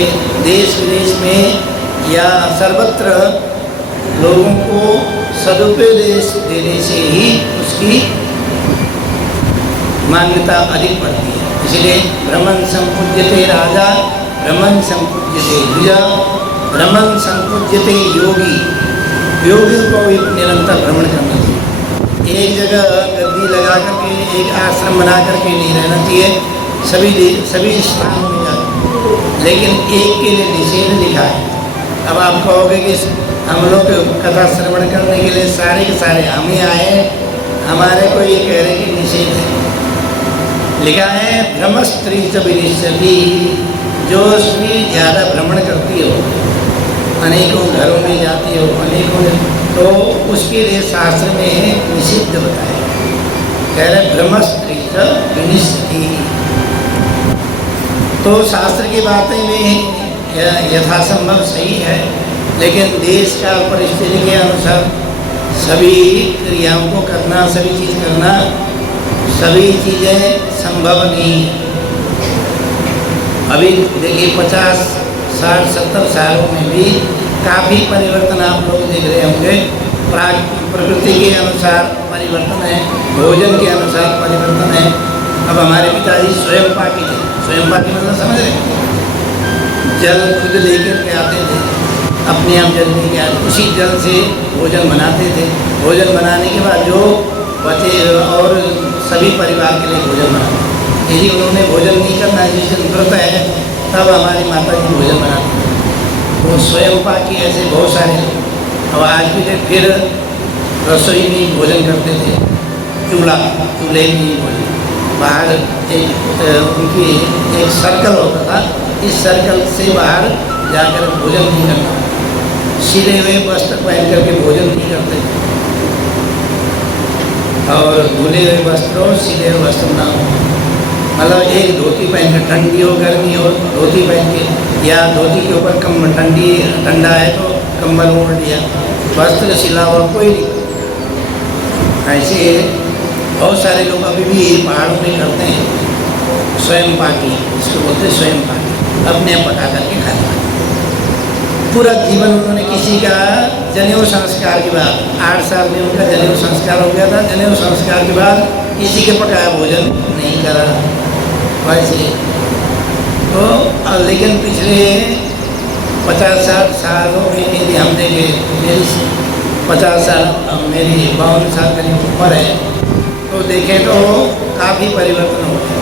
देश विदेश में या सर्वत्र लोगों को सदुपदेश देने से ही उसकी मान्यता अधिक बढ़ती है। इसलिए भ्रमण संपूज्यते राजा, भ्रमण संपूज्यते द्विजा, भ्रमण संपूज्यते योगी, योगी को भी निरंतर भ्रमण करना चाहिए। एक जगह गद्दी लगा करके, एक आश्रम बना करके नहीं रहना चाहिए, सभी स्थानों में जाकर। लेकिन एक के लिए निषेध लिखा है। अब आप कहोगे कि हम लोग कथा श्रवण करने के लिए सारे के सारे हम ही आए, हमारे को ये कह रहे कि निषेध है। लिखा है भ्रम स्त्री च विनिश्चति, जो स्त्री ज़्यादा भ्रमण करती हो, अनेकों घरों में जाती हो, अनेकों, तो उसके लिए शास्त्र में निषिद्ध बताया। कह रहे भ्रम स्त्री च विनिश्चति। तो शास्त्र की बातें में यथासंभव सही है, लेकिन देश का परिस्थिति के अनुसार सभी क्रियाओं को करना, सभी चीज़ करना, सभी चीज़ें संभव नहीं है। अभी देखिए 50, 60, 70 सालों में भी काफ़ी परिवर्तन आप लोग देख रहे होंगे। प्रकृति के अनुसार परिवर्तन है, भोजन के अनुसार परिवर्तन है। अब हमारे पिताजी स्वयं पाकी थे, स्वयं पाकी मतलब समझ रहे, जल खुद लेकर के आते थे, अपने आप जल लेके आते, उसी जल से भोजन बनाते थे। भोजन बनाने के बाद जो बचे और सभी परिवार के लिए भोजन बनाते। यदि उन्होंने भोजन नहीं करना है, जिस दिन व्रत है, तब हमारी माता जी भोजन बनाती हैं। वो स्वयं पाकी ऐसे बहुत सारे। अब आज भी फिर रसोई में ही भोजन करते थे, चूल्हे में ही भोजन। बाहर उनकी एक सर्कल होता था, इस सर्कल से बाहर जाकर भोजन नहीं करना, सिले हुए वस्त्र पहन करके भोजन नहीं करते, और धुले हुए वस्त्रों सिले हुए वस्त्र ना हो। मतलब एक धोती पहन कर, ठंडी हो गर्मी हो, धोती पहन के, या धोती के ऊपर ठंडा है तो कंबल ओढ़ लिया, वस्त्र सिला हुआ कोई नहीं। ऐसे बहुत सारे लोग अभी भी पहाड़ों में करते हैं स्वयं पाकी, इसको बोलते हैं स्वयं पाकी, अपने आप पका करके खाते हैं। पूरा जीवन उन्होंने किसी का जनेऊ संस्कार के बाद 8 साल में उनका जनेऊ संस्कार हो गया था, जनेऊ संस्कार के बाद किसी के पकाया भोजन नहीं करा वैसे। तो लेकिन पिछले 50-60 सालों में यदि हम देखें, मेरी 50 साल, मेरी 52 साल करीब उम्र है, तो देखें तो काफ़ी परिवर्तन हो गया।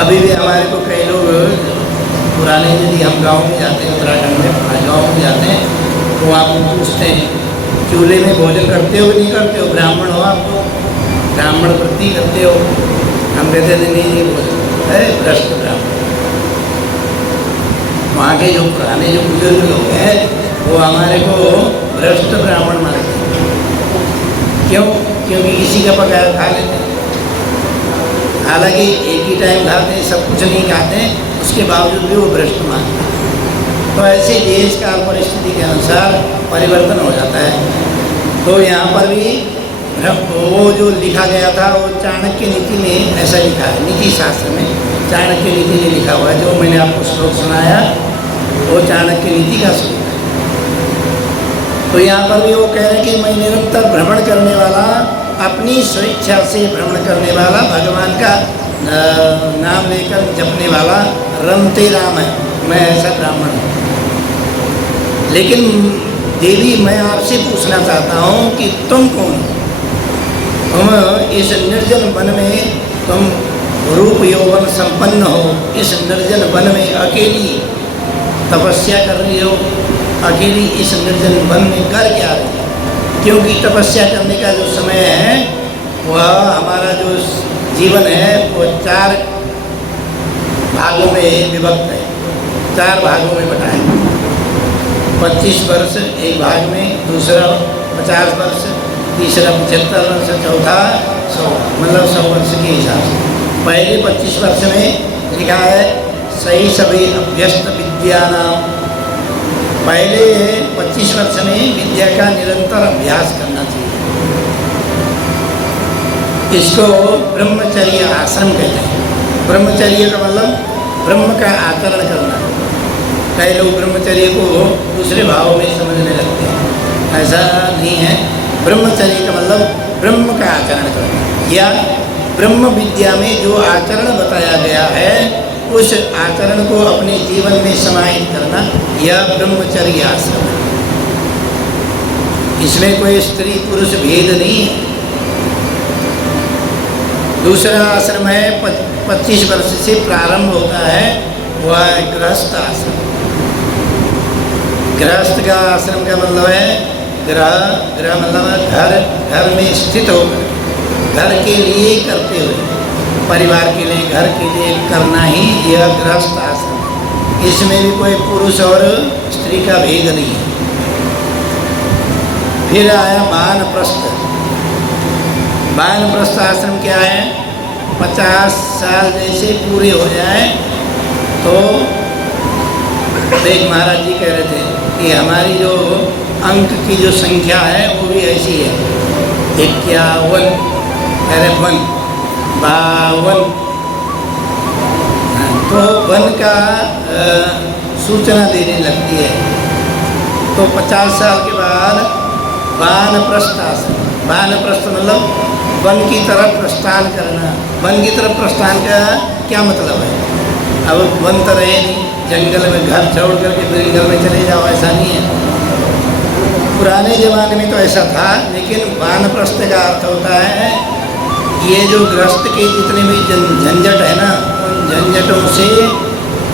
अभी भी हमारे को कई लोग पुराने, यदि हम गांव में जाते हैं, उत्तराखंड में गांव में जाते हैं, तो आप पूछते हैं चूल्हे में भोजन करते हो नहीं करते हो, ब्राह्मण हो आप, तो ब्राह्मण वृत्ति करते हो। हम कहते थे नहीं भोजन है भ्रष्ट ब्राह्मण। वहाँ के जो पुराने जो बुजुर्ग लोग हैं वो हमारे को भ्रष्ट ब्राह्मण मानते हैं। क्यों? क्योंकि किसी का पकाया खा लेते हैं, हालांकि एक ही टाइम खाते हैं, सब कुछ नहीं खाते हैं, उसके बावजूद भी वो भ्रष्ट मानते हैं। तो ऐसे देश का परिस्थिति के अनुसार परिवर्तन हो जाता है। तो यहाँ पर भी वो जो लिखा गया था वो चाणक्य नीति में ऐसा लिखा है, नीति शास्त्र में चाणक्य नीति में लिखा हुआ है। जो मैंने आपको श्लोक सुनाया वो चाणक्य नीति का श्लोक है। तो यहाँ पर भी वो कह रहे हैं कि मैं निरंतर भ्रमण करने वाला, अपनी स्वेच्छा से भ्रमण करने वाला, भगवान का नाम लेकर जपने वाला रमते राम है, मैं ऐसा ब्राह्मण हूँ। लेकिन देवी, मैं आपसे पूछना चाहता हूँ कि तुम कौन हो? तुम इस निर्जन वन में तुम रूप यौवन संपन्न हो, इस निर्जन वन में अकेली तपस्या कर रही हो, अकेली इस निर्जन वन में कर क्या रही हो? क्योंकि तपस्या करने का जो समय है वह हमारा जो जीवन है वो 4 भागों में विभक्त है, 4 भागों में बटा है। 25 वर्ष एक भाग में, दूसरा 50 वर्ष, तीसरा 75 वर्ष, चौथा 100, मतलब 100 वर्ष के हिसाब से। पहले 25 वर्ष में लिखा है सही सभी अभ्यस्त विद्या नाम। पहले 25 वर्ष में विद्या का निरंतर अभ्यास करना चाहिए। इसको ब्रह्मचर्य आश्रम कहते हैं। ब्रह्मचर्य का मतलब ब्रह्म का आचरण करना। कई लोग ब्रह्मचर्य को दूसरे भाव में समझने लगते हैं, ऐसा नहीं है। ब्रह्मचर्य का मतलब ब्रह्म का आचरण करना, या ब्रह्म विद्या में जो आचरण बताया गया है उस आचरण को अपने जीवन में समाहित करना, यह ब्रह्मचर्य आश्रम है। इसमें कोई स्त्री पुरुष भेद नहीं है। दूसरा आश्रम है 25 वर्ष से प्रारंभ होता है, वह है गृहस्थ आश्रम। गृहस्थ का आश्रम का मतलब है ग्रह मतलब घर में स्थित होकर, घर के लिए करते हुए, परिवार के लिए, घर के लिए करना ही यह गृहस्थ आश्रम है। इसमें भी कोई पुरुष और स्त्री का भेद नहीं है। फिर आया वानप्रस्थ। वानप्रस्थ आश्रम क्या है? 50 साल जैसे पूरे हो जाए तो एक महाराज जी कह रहे थे कि हमारी जो अंक की जो संख्या है वो भी ऐसी है, 51, 53, 52। तो वन का सूचना देने लगती है। तो 50 साल के बाद वानप्रस्थ आश्रम। वानप्रस्थ मतलब वन की तरफ प्रस्थान करना। वन की तरफ प्रस्थान का क्या मतलब है? अब वन तो रहे नहीं, जंगल में घर छोड़ करके फिर जंगल में चले जाओ, ऐसा नहीं है। पुराने ज़माने में तो ऐसा था, लेकिन वानप्रस्थ का अर्थ होता है ये जो गृहस्थ के जितने भी झंझट है ना, उन झंझटों से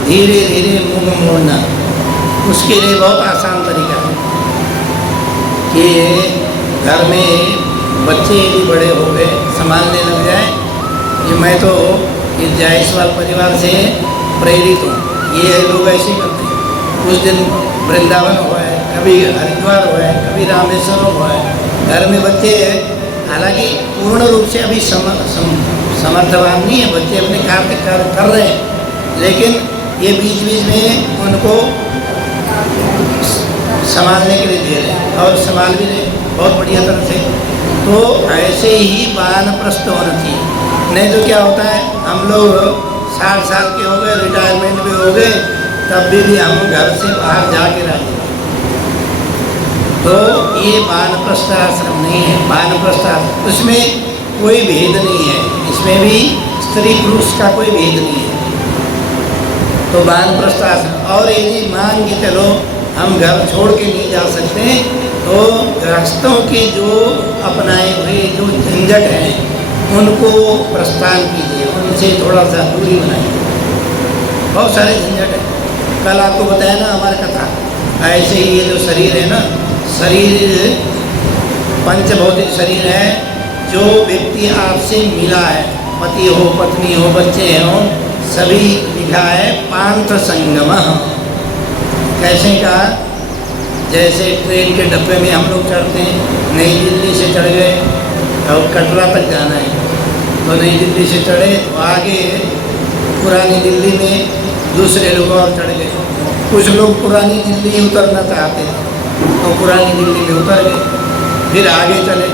धीरे धीरे मुँह मोड़ना, उसके लिए बहुत आसान तरीका है कि घर में बच्चे भी बड़े हो गए, संभालने लग जाए। ये मैं तो इस जायसवाल परिवार से प्रेरित हूँ। ये लोग ऐसे करते हैं। उस दिन वृंदावन हुआ है, कभी हरिद्वार हुआ है, कभी रामेश्वर हुआ है। घर में बच्चे, हालांकि पूर्ण रूप से अभी समर्थवान नहीं है, बच्चे अपने कार्य कर रहे हैं, लेकिन ये बीच बीच में उनको संभालने के लिए दे रहे हैं और संभाल भी रहे बहुत बढ़िया तरह से। तो ऐसे ही वानप्रस्थ होना चाहिए। नहीं तो क्या होता है, हम लोग 60 साल के हो गए, रिटायरमेंट भी हो गए, तब भी हम घर से बाहर जाके रहते। तो ये वानप्रस्थ आश्रम नहीं है। वानप्रस्थ आश्रम, उसमें कोई भेद नहीं है, इसमें भी स्त्री पुरुष का कोई भेद नहीं है। तो वानप्रस्थ आश्रम। और यदि मान के चलो हम घर छोड़ के नहीं जा सकते, तो गृहस्थों के जो अपनाए हुए जो झंझट हैं उनको प्रस्थान कीजिए, उनसे थोड़ा सा दूरी बनाइए। बहुत सारे झंझट हैं। कल आपको बताया ना हमारी कथा, ऐसे ही ये जो शरीर है ना, शरीर पंचभौतिक शरीर है। जो व्यक्ति आपसे मिला है, पति हो, पत्नी हो, बच्चे हों, सभी लिखा है पांथ संगम। कैसे का? जैसे ट्रेन के डब्बे में हम लोग चढ़ते हैं, नई दिल्ली से चढ़ गए और कटरा तक जाना है, तो नई दिल्ली से चढ़े तो आगे पुरानी दिल्ली में दूसरे लोग और चढ़ गए। कुछ लोग पुरानी दिल्ली उतरना चाहते थे तो पुरानी दिल्ली में उतर गए, फिर आगे चले।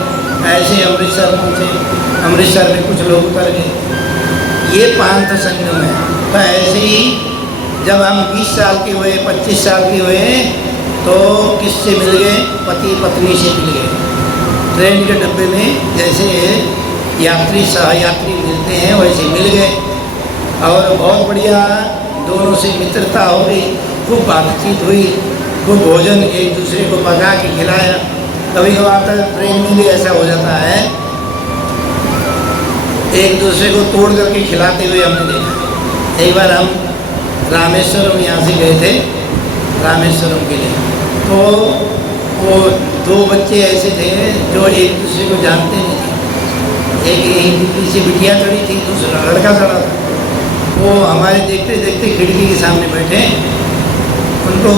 ऐसे अमृतसर पहुँचे, अमृतसर में कुछ लोग उतर गए। ये पांथ संगम है। तो ऐसे ही जब हम 20 साल के हुए, 25 साल के हुए, तो किससे मिल गए? पति पत्नी से मिल गए। ट्रेन के डब्बे में जैसे यात्री सहयात्री मिलते हैं वैसे मिल गए और बहुत बढ़िया दोनों से मित्रता हो गई, खूब बातचीत हुई, खूब भोजन एक दूसरे को पका के खिलाया। कभी कभार तक ट्रेन में भी ऐसा हो जाता है, एक दूसरे को तोड़ करके खिलाते हुए हमने देखा। एक बार हम रामेश्वरम यहाँ से गए थे रामेश्वरम के लिए, तो वो 2 बच्चे ऐसे थे जो एक दूसरे को जानते नहीं थे। एक यहीं दिल्ली से बिटिया चढ़ी थी, दूसरा लड़का चढ़ा था। वो हमारे देखते देखते खिड़की के सामने बैठे। उनको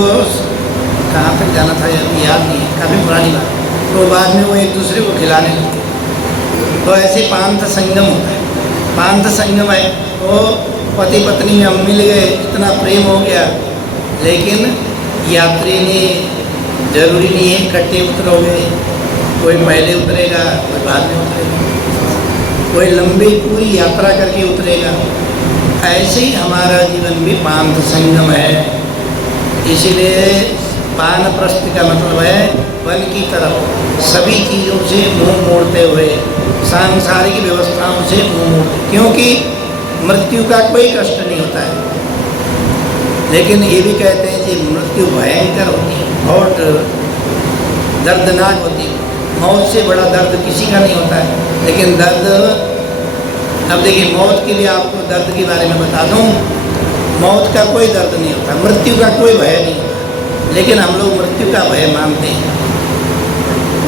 कहाँ तक जाना था याद नहीं है, काफ़ी पुरानी बात। तो बाद में वो एक दूसरे को खिलाने लगे। तो ऐसे पांथ संगम होता है। पांथ संगम है तो पति पत्नी में हम मिल गए, इतना प्रेम हो गया, लेकिन यात्री ने जरूरी नहीं है इकट्ठे उतरोगे, कोई पहले उतरेगा कोई बाद में उतरेगा, कोई लंबी पूरी यात्रा करके उतरेगा। ऐसे ही हमारा जीवन भी पांथ संगम है। इसीलिए वानप्रस्थ का मतलब है वन की तरफ सभी चीज़ों से मुंह मोड़ते हुए, सांसारिक व्यवस्थाओं से मुंह मोड़ते, क्योंकि मृत्यु का कोई कष्ट नहीं होता है। लेकिन ये भी कहते हैं कि मृत्यु भयंकर होती है, बहुत दर्दनाक होती है। मौत से बड़ा दर्द किसी का नहीं होता है, लेकिन दर्द, अब देखिए मौत के लिए आपको दर्द के बारे में बता दूं, मौत का कोई दर्द नहीं होता, मृत्यु का कोई भय नहीं होता, लेकिन हम लोग मृत्यु का भय मानते हैं।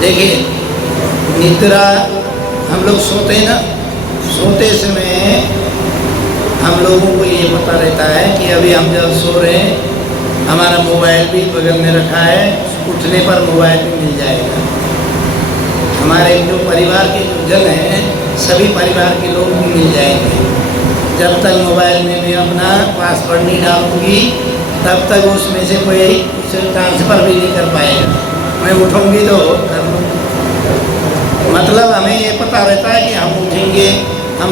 देखिए निद्रा, हम लोग सोते हैं ना, सोते समय हम लोगों को ये पता रहता है कि अभी हम जब सो रहे हैं, हमारा मोबाइल भी बगल में रखा है, उठने पर मोबाइल भी मिल जाएगा। हमारे जो परिवार के जो जन हैं, सभी परिवार के लोग भी मिल जाएंगे। जब तक मोबाइल में मैं अपना पासवर्ड नहीं डालूंगी, तब तक उसमें से कोई उसे ट्रांसफ़र भी नहीं कर पाएगा। मैं उठूंगी तो कर लूँगी। मतलब हमें ये पता रहता है कि हम उठेंगे, हम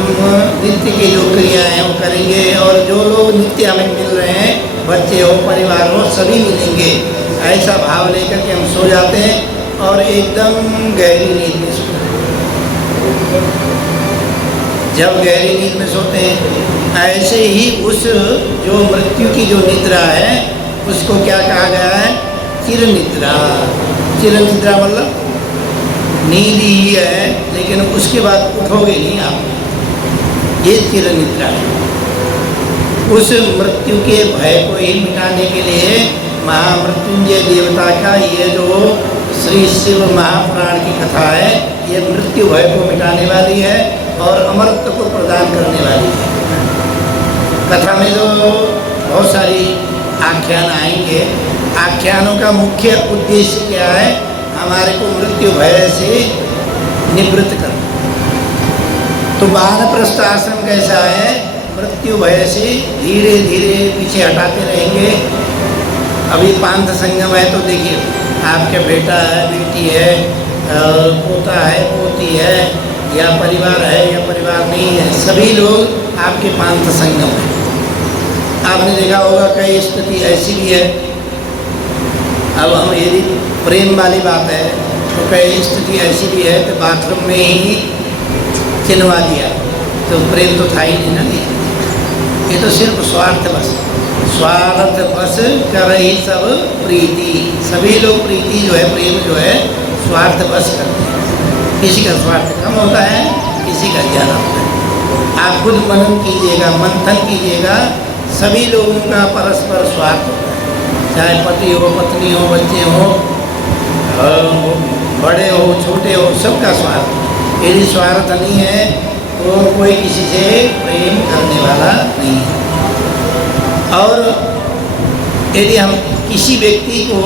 नित्य की जो क्रियाएँ हैं वो करेंगे, और जो लोग नित्य हमें मिल रहे हैं, बच्चे हो, परिवार हो, सभी मिलेंगे। ऐसा भाव लेकर के हम सो जाते हैं और एकदम गहरी नींद में सोते हैं। जब गहरी नींद में सोते हैं, ऐसे ही उस जो मृत्यु की जो निद्रा है, उसको क्या कहा गया है? चिर निद्रा। चिर निद्रा मतलब नींद ही है, लेकिन उसके बाद उठोगे नहीं आप, ये चिर निद्रा है। उस मृत्यु के भय को ही मिटाने के लिए महामृत्युंजय देवता का ये जो श्री शिव महापुराण की कथा है, ये मृत्यु भय को मिटाने वाली है और अमरत्व को प्रदान करने वाली है। कथा में जो बहुत सारी आख्यान आएंगे, आख्यानों का मुख्य उद्देश्य क्या है? हमारे को मृत्यु भय से निवृत्त करना। तो वानप्रस्थ आश्रम कैसा है? मृत्यु भय से धीरे धीरे पीछे हटाते रहेंगे। अभी पांथ संगम है तो देखिए, आपके बेटा है, बेटी है, पोता है, पोती है, या परिवार है या परिवार नहीं है, सभी लोग आपके पांथ संगम है। आपने देखा होगा कई स्थिति ऐसी भी है, अब हम यदि प्रेम वाली बात है तो कई स्थिति ऐसी भी है तो बाथरूम में ही चिन्हवा दिया, तो प्रेम तो था ही नहीं ना। ये तो सिर्फ स्वार्थ बस, स्वार्थ बस कर ही सब प्रीति। सभी लोग प्रीति जो है, प्रेम जो है, स्वार्थ बस करते हैं। किसी का स्वार्थ कम होता है, किसी का ज़्यादा होता है। आप खुद मनन कीजिएगा, मंथन कीजिएगा, सभी लोगों का परस्पर स्वार्थ होता है, चाहे पति हो, पत्नी हो, बच्चे हो, बड़े हो, छोटे हो, सबका स्वार्थ। यदि स्वार्थ नहीं है तो कोई किसी से प्रेम करने वाला नहीं है। और यदि हम किसी व्यक्ति को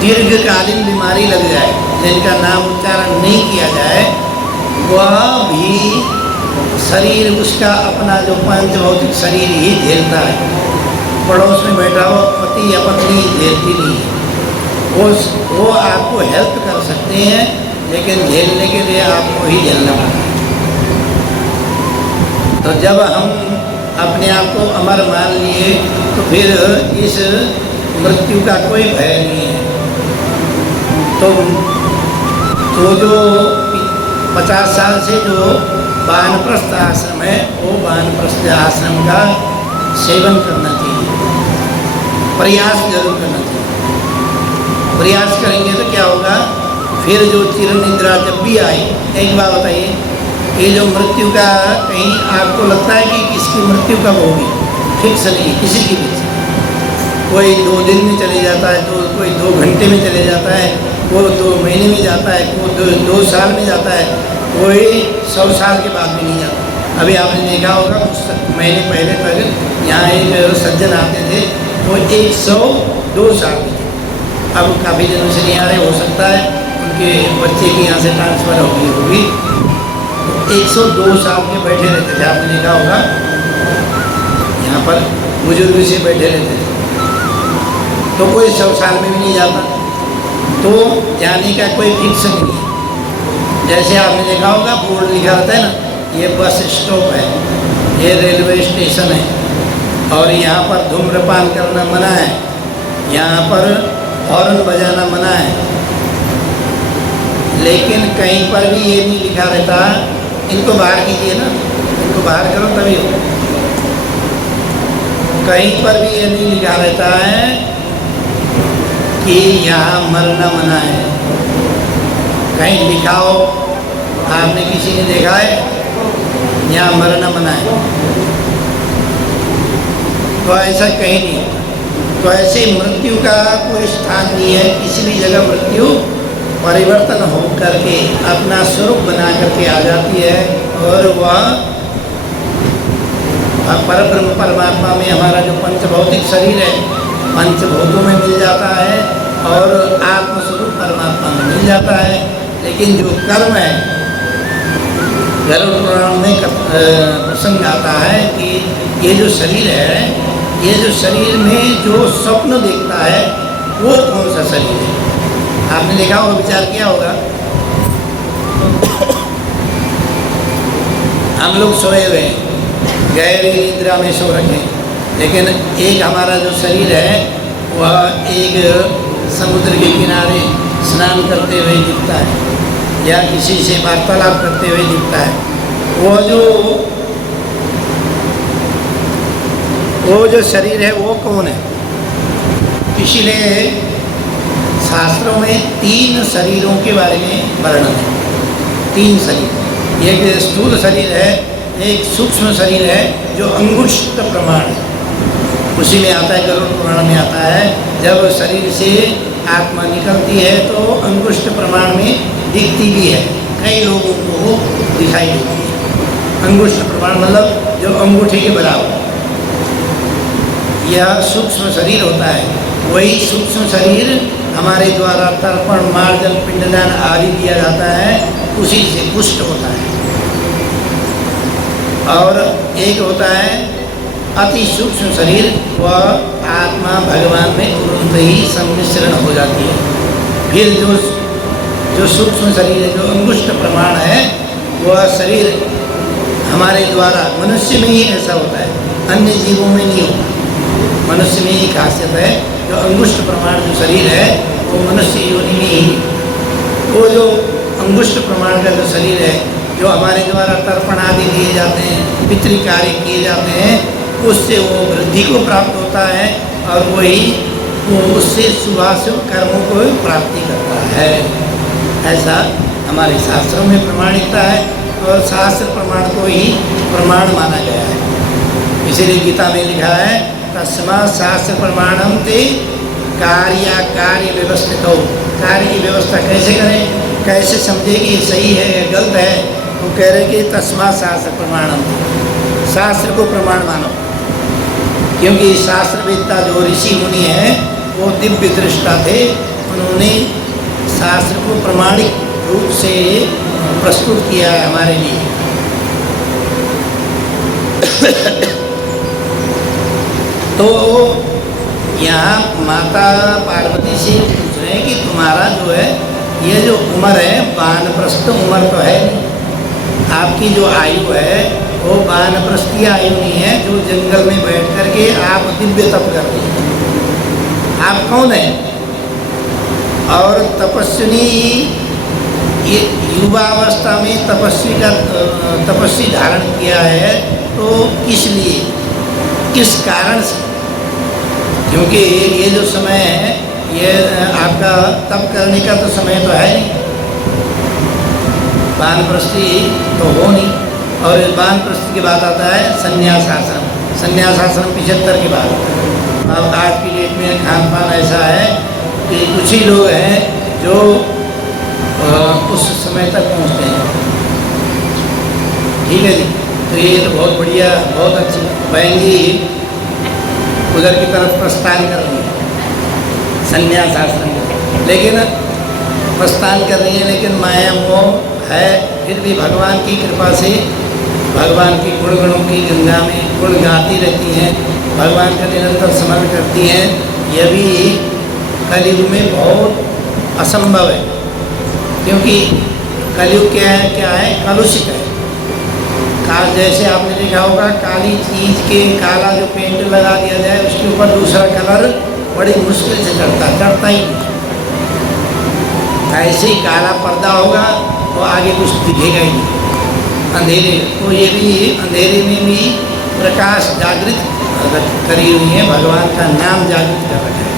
दीर्घकालीन बीमारी लग जाए, जिनका नाम उच्चारण नहीं किया जाए, वह भी शरीर उसका अपना जो पंच भौतिक शरीर ही झेलता है। पड़ोस में बैठा हो पति या पत्नी झेलती नहीं है। वो आपको हेल्प कर सकते हैं, लेकिन झेलने के लिए आपको ही झेलना पड़ता है। तो जब हम अपने आप को अमर मान लिए तो फिर इस मृत्यु का कोई भय नहीं है। तो जो 50 साल से जो वानप्रस्थ आश्रम है, वो वानप्रस्थ आश्रम का सेवन करना चाहिए, प्रयास जरूर करना चाहिए। प्रयास करेंगे तो क्या होगा? फिर जो चिर निद्रा जब भी आए, एक बात बताइए, ये जो मृत्यु का कहीं आपको लगता है कि किसकी मृत्यु कब होगी? फिक्स नहीं, किसी की भी। कोई 2 दिन में चले जाता है, तो कोई 2 घंटे में चले जाता है, कोई 2 महीने में जाता है, कोई 2 साल में जाता है, कोई 100 साल के बाद भी नहीं जाता। अभी आपने देखा होगा कुछ महीने पहले तक यहाँ एक सज्जन आते थे, वो 102 साल के थे। अब काफ़ी दिनों से नहीं आ रहे, हो सकता है उनके बच्चे की यहाँ से ट्रांसफ़र होगी। 102 साल के बैठे रहते थे, आपने देखा होगा यहाँ पर बुजुर्ग से बैठे रहते थे। तो कोई 100 साल में भी नहीं जाता, तो जाने का कोई फिक्स नहीं है। जैसे आपने देखा होगा बोर्ड लिखा रहता है ना, ये बस स्टॉप है, ये रेलवे स्टेशन है, और यहाँ पर धूम्रपान करना मना है, यहाँ पर हॉर्न बजाना मना है। लेकिन कहीं पर भी ये नहीं लिखा रहता, इनको बाहर कीजिए ना, इनको बाहर करो तभी हो। कहीं पर भी ये नहीं लिखा रहता है कि यहाँ मरना मना है। कहीं लिखा हो, आपने किसी ने देखा है यहाँ मरना मना है? तो ऐसा कहीं नहीं होता। तो ऐसे मृत्यु का कोई स्थान नहीं है। किसी भी जगह मृत्यु परिवर्तन हो करके अपना स्वरूप बना करके आ जाती है और वह परब्रह्म परमात्मा में हमारा जो पंचभौतिक शरीर है पंचभूतों में मिल जाता है और आत्मस्वरूप परमात्मा में मिल जाता है। लेकिन जो कर्म है, गरुड़ पुराण में प्रसंग आता है कि ये जो शरीर है, ये जो शरीर में जो स्वप्न देखता है वो कौन सा शरीर है? आपने देखा होगा, विचार किया होगा। हम लोग सोए हुए हैं, गहरी निद्रा में सो रखे, लेकिन एक हमारा जो शरीर है वह एक समुद्र के किनारे स्नान करते हुए दिखता है या किसी से वार्तालाप करते हुए दिखता है। वो जो शरीर है वो कौन है? इसलिए शास्त्रों में 3 शरीरों के बारे में वर्णन है। 3 शरीर, एक स्थूल शरीर है, एक सूक्ष्म शरीर है जो अंगुष्ठ प्रमाण है, उसी में आता है, गरुड़ पुराण में आता है। जब शरीर से आत्मा निकलती है तो अंगुष्ठ प्रमाण में दिखती भी है, कई लोगों को दिखाई देती है। अंगुष्ठ प्रमाण मतलब जो अंगूठे के बराबर, यह सूक्ष्म शरीर होता है। वही सूक्ष्म शरीर हमारे द्वारा तर्पण, मार्जन, पिंडदान आदि दिया जाता है, उसी से पुष्ट होता है। और एक होता है अति सूक्ष्म शरीर, वह आत्मा भगवान में तुरंत ही सम्मिश्रण हो जाती है। फिर जो सूक्ष्म शरीर है, जो अंगुष्ठ प्रमाण है, वह शरीर हमारे द्वारा, मनुष्य में ही ऐसा होता है, अन्य जीवों में नहीं होता। मनुष्य में ही खासियत है, जो अंगुष्ठ प्रमाण जो शरीर है वो मनुष्य योनि में ही। वो जो अंगुष्ठ प्रमाण का जो शरीर है, जो हमारे द्वारा तर्पण आदि दिए जाते हैं, पितृ कार्य किए जाते हैं, उससे वो वृद्धि को प्राप्त होता है और वो उससे शुभाशुभ कर्मों को प्राप्ति करता है। ऐसा हमारे शास्त्रों में प्रमाणिकता है और शास्त्र प्रमाण को ही प्रमाण माना गया है। इसीलिए गीता में लिखा है, तस्मात् शास्त्र प्रमाणम ते कार्य व्यवस्थित हो। कार्य की व्यवस्था कैसे करें, कैसे समझे कि ये सही है या गलत है? वो कह रहे कि तस्मात् शास्त्र प्रमाणम, शास्त्र को प्रमाण मानो। क्योंकि शास्त्रवेत्ता जो ऋषि मुनि हैं वो दिव्य दृष्टा थे, उन्होंने शास्त्र को प्रमाणिक रूप से प्रस्तुत किया है हमारे लिए। तो यहाँ माता पार्वती से पूछ रहे हैं कि तुम्हारा जो है ये जो उम्र है, वानप्रस्थ उम्र तो है नहीं, आपकी जो आयु है वो वानप्रस्थीय आयु नहीं है जो जंगल में बैठ करके आप दिव्य तप करते हैं। आप कौन हैं? और तपस्विनी, ये युवावस्था में तपस्वी धारण किया है, तो किस लिए, किस कारण से? क्योंकि ये जो समय है ये आपका तप करने का तो समय तो है नहीं, वानप्रस्थी तो हो नहीं। और वानप्रस्थी के बाद आता है संन्यास आश्रम। संन्यास आश्रम 75 के बाद आता है। अब आज की डेट में खान पान ऐसा है कि कुछ ही लोग हैं जो उस समय तक पहुँचते हैं। ठीक है जी, तो ये तो बहुत बढ़िया, बहुत अच्छी बहन जी उधर की तरफ प्रस्थान कर रही है, संन्यास आश्रम। लेकिन प्रस्थान कर रही है, लेकिन माया मोह है, फिर भी भगवान की कृपा से भगवान की गुणगणों की गंगा में गुण गाती रहती हैं, भगवान का निरंतर स्मरण करती हैं। यह भी कलयुग में बहुत असंभव है, क्योंकि कलयुग क्या है, कलुषित है। काल जैसे आपने देखा होगा, काली चीज़ के काला जो पेंट लगा दिया जाए उसके ऊपर दूसरा कलर बड़ी मुश्किल से चढ़ता ही नहीं। ऐसे ही काला पर्दा होगा तो आगे कुछ दिखेगा ही नहीं, अंधेरे। तो ये भी अंधेरे में भी प्रकाश जागृत करी हुई है, भगवान का नाम जागृत कर रखा है।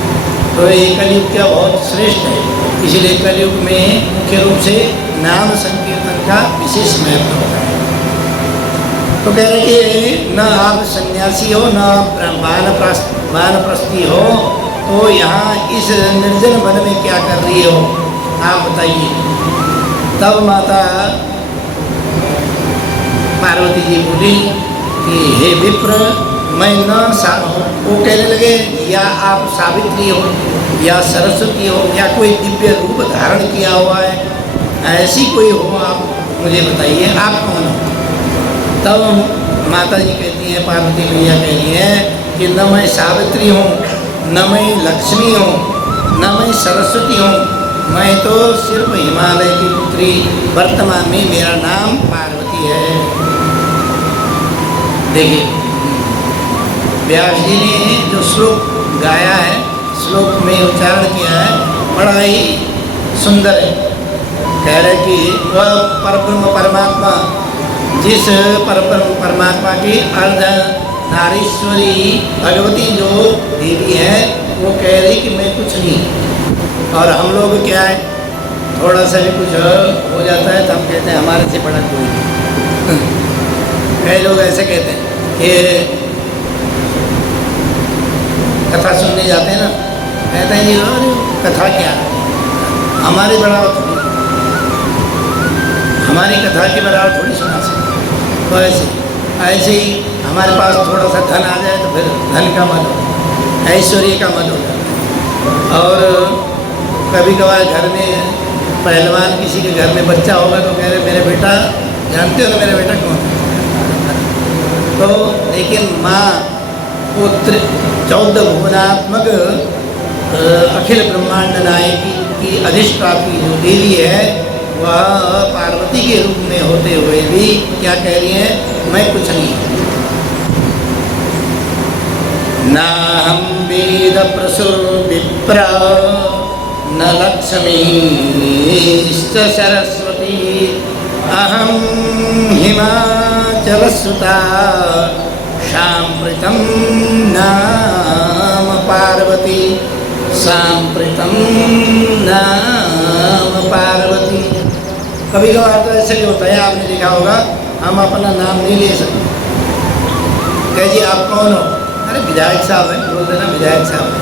तो ये कलयुग क्या बहुत श्रेष्ठ है, इसलिए कलयुग में मुख्य रूप से नाम संकीर्तन का विशेष महत्व होता है। तो कह रहे कि न आप सन्यासी हो न वानप्रस्थी हो, तो यहाँ इस निर्जन वन में क्या कर रही हो आप बताइए। तब माता पार्वती जी बोली कि हे विप्र, मैं न वो कहने लगे या आप सावित्री हो या सरस्वती हो या कोई दिव्य रूप धारण किया हुआ है, ऐसी कोई हो आप मुझे बताइए, आप कौन हो। तब माता जी कहती हैं, पार्वती मैया कह रही हैं कि न मैं सावित्री हूँ, न मैं लक्ष्मी हूँ, न मैं सरस्वती हूँ, मैं तो सिर्फ हिमालय की पुत्री, वर्तमान में मेरा नाम पार्वती है। देखिए व्यास जी ने जो श्लोक गाया है, श्लोक में उच्चारण किया है, बड़ा ही सुंदर है। कह रहे कि वह परब्रह्म परमात्मा, जिस परब्रह्म परमात्मा की अर्ध नारीश्वरी भगवती जो देवी है, वो कह रही कि मैं कुछ नहीं। और हम लोग क्या है, थोड़ा सा भी कुछ हो जाता है तो हम कहते हैं हमारे से बड़ा कोई नहीं। कई लोग ऐसे कहते हैं कि कथा सुनने जाते हैं ना, कहते हैं ये कथा क्या है, हमारी बराबर थोड़ी, हमारी कथा के बराबर थोड़ी सुना सकते। तो ऐसे ही हमारे पास थोड़ा सा धन आ जाए तो फिर धन का मद हो, ऐश्वर्य का मद हो जाता है। और कभी कभार घर में पहलवान किसी के घर में बच्चा होगा तो कह रहे मेरे बेटा, जानते हो ना मेरा बेटा कौन है। तो लेकिन माँ वो 14 भुवनात्मक अखिल ब्रह्मांड नायकी की अधिष्ठात्री जो देवी है, वह पार्वती के रूप में होते हुए भी क्या कह रही है, मैं कुछ नहीं। ना हम वेद प्रसुर विप्र न लक्ष्मी सरस्वती, अहम हिमाचल सुता सांप्रतम नाम पार्वती, सांप्रतम नाम पार्वती। कभी कभार तो ऐसे भी होता है, आपने देखा होगा, हम अपना नाम नहीं ले सकते। कह जी आप कौन हो, अरे विधायक साहब है, बोल देना विधायक साहब है,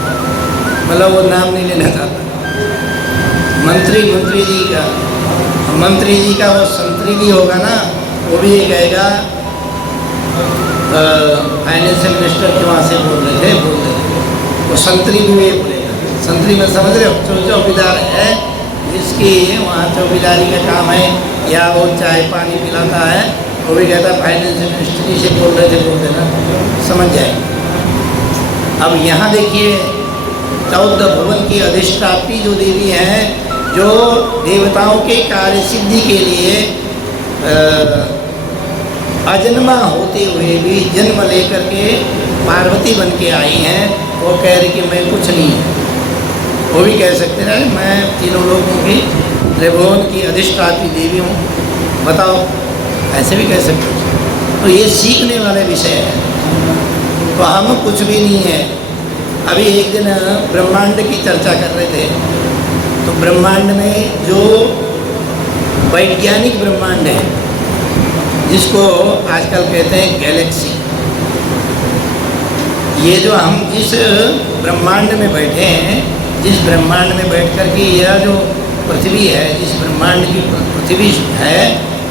मतलब वो नाम नहीं लेना चाहता। मंत्री जी का वो संतरी भी होगा ना, वो भी ये कहेगा फाइनेंशियल मिनिस्टर के वहाँ से बोल रहे थे, वो संतरी भी ये बोलेगा। संतरी में समझ रहे हो, चौकीदार है जिसकी वहाँ चौकीदारी का काम है, या वो चाय पानी पिलाता है, वो भी कहता है फाइनेंशियल मिनिस्ट्री से बोल रहे थे, बोल देना, समझ जाए। अब यहाँ देखिए 14 भुवन की अधिष्ठात्री जो देवी हैं, जो देवताओं के कार्य सिद्धि के लिए अजन्मा होते हुए भी जन्म लेकर के पार्वती बन के आई हैं, वो कह रही कि मैं कुछ नहीं हूँ। वो भी कह सकते हैं मैं तीनों लोगों की त्रिभुवन की अधिष्ठात्री देवी हूँ, बताओ, ऐसे भी कह सकते हैं। तो ये सीखने वाले विषय है। तो हम कुछ भी नहीं है। अभी एक दिन ब्रह्मांड की चर्चा कर रहे थे, तो ब्रह्मांड में जो वैज्ञानिक ब्रह्मांड है, जिसको आजकल कहते हैं गैलेक्सी, ये जो हम जिस ब्रह्मांड में बैठे हैं, जिस ब्रह्मांड में बैठ कर के यह जो पृथ्वी है, जिस ब्रह्मांड की पृथ्वी है,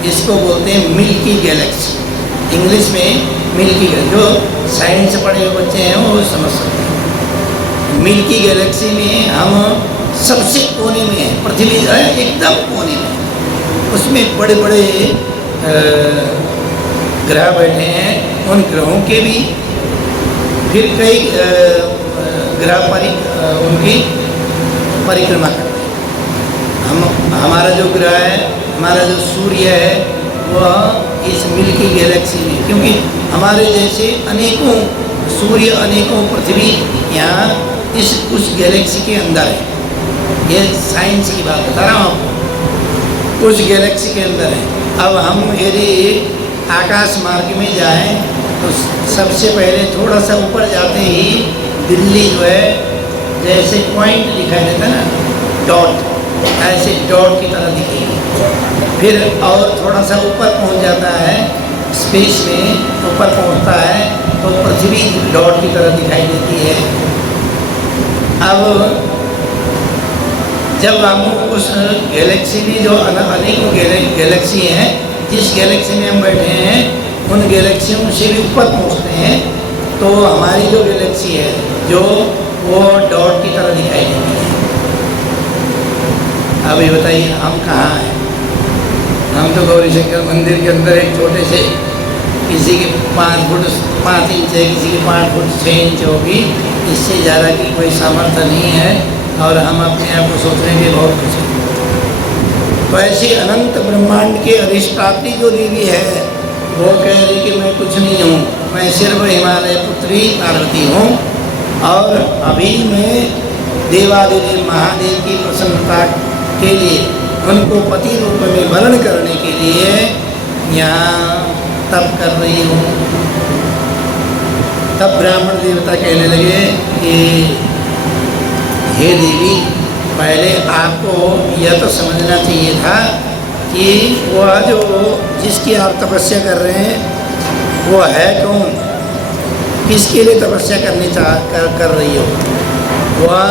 इसको बोलते हैं मिल्की गैलेक्सी। इंग्लिश में मिल्की, जो साइंस पढ़े हुए बच्चे हैं वो समझ सकते हैं। मिल्की गैलेक्सी में हम सबसे कोने में है, पृथ्वी है एकदम कोने में, उसमें बड़े बड़े ग्रह बैठे हैं, उन ग्रहों के भी फिर कई ग्रह उनकी परिक्रमा करते हैं। हमारा जो ग्रह है, हमारा जो सूर्य है, वह इस मिल्की गैलेक्सी में, क्योंकि हमारे जैसे अनेकों सूर्य, अनेकों पृथ्वी यहाँ उस गैलेक्सी के अंदर है। ये साइंस की बात बता रहा हूँ आपको, उस गैलेक्सी के अंदर है। अब हम यदि आकाश मार्ग में जाएं तो सबसे पहले थोड़ा सा ऊपर जाते ही दिल्ली जो है जैसे पॉइंट दिखाई देता है ना, डॉट, ऐसे डॉट की तरह दिखेगी। फिर और थोड़ा सा ऊपर पहुंच जाता है, स्पेस में ऊपर पहुंचता है तो पृथ्वी डॉट की तरह दिखाई देती है। अब जब हम उस गैलेक्सी में जो अनेकों गैलेक्सी हैं, जिस गैलेक्सी में हम बैठे हैं उन गैलेक्सियों से भी ऊपर पहुंचते हैं तो हमारी जो गैलेक्सी है जो वो डॉट की तरह दिखाई देती है। अब ये बताइए हम कहाँ हैं? हम तो गौरी शंकर मंदिर के अंदर एक छोटे से, किसी के 5 फुट 5 इंच है, किसी के 5 फुट 6 इंच होगी, इससे ज़्यादा की कोई सामर्थ्य नहीं है और हम अपने आप को सोचने के बहुत कुछ है। तो ऐसी अनंत ब्रह्मांड के अधिष्ठात्री जो देवी है वो कह रही कि मैं कुछ नहीं हूँ, मैं सिर्फ हिमालय पुत्री पार्वती हूँ और अभी मैं देवादिदेव महादेव की प्रसन्नता के लिए उनको पति रूप में वर्ण करने के लिए यहाँ तप कर रही हूँ। तब ब्राह्मण देवता कहने लगे कि हे देवी, पहले आपको यह तो समझना चाहिए था कि वह जो जिसकी आप तपस्या कर रहे हैं वो है कौन, किसके लिए तपस्या करने कर रही हो। वह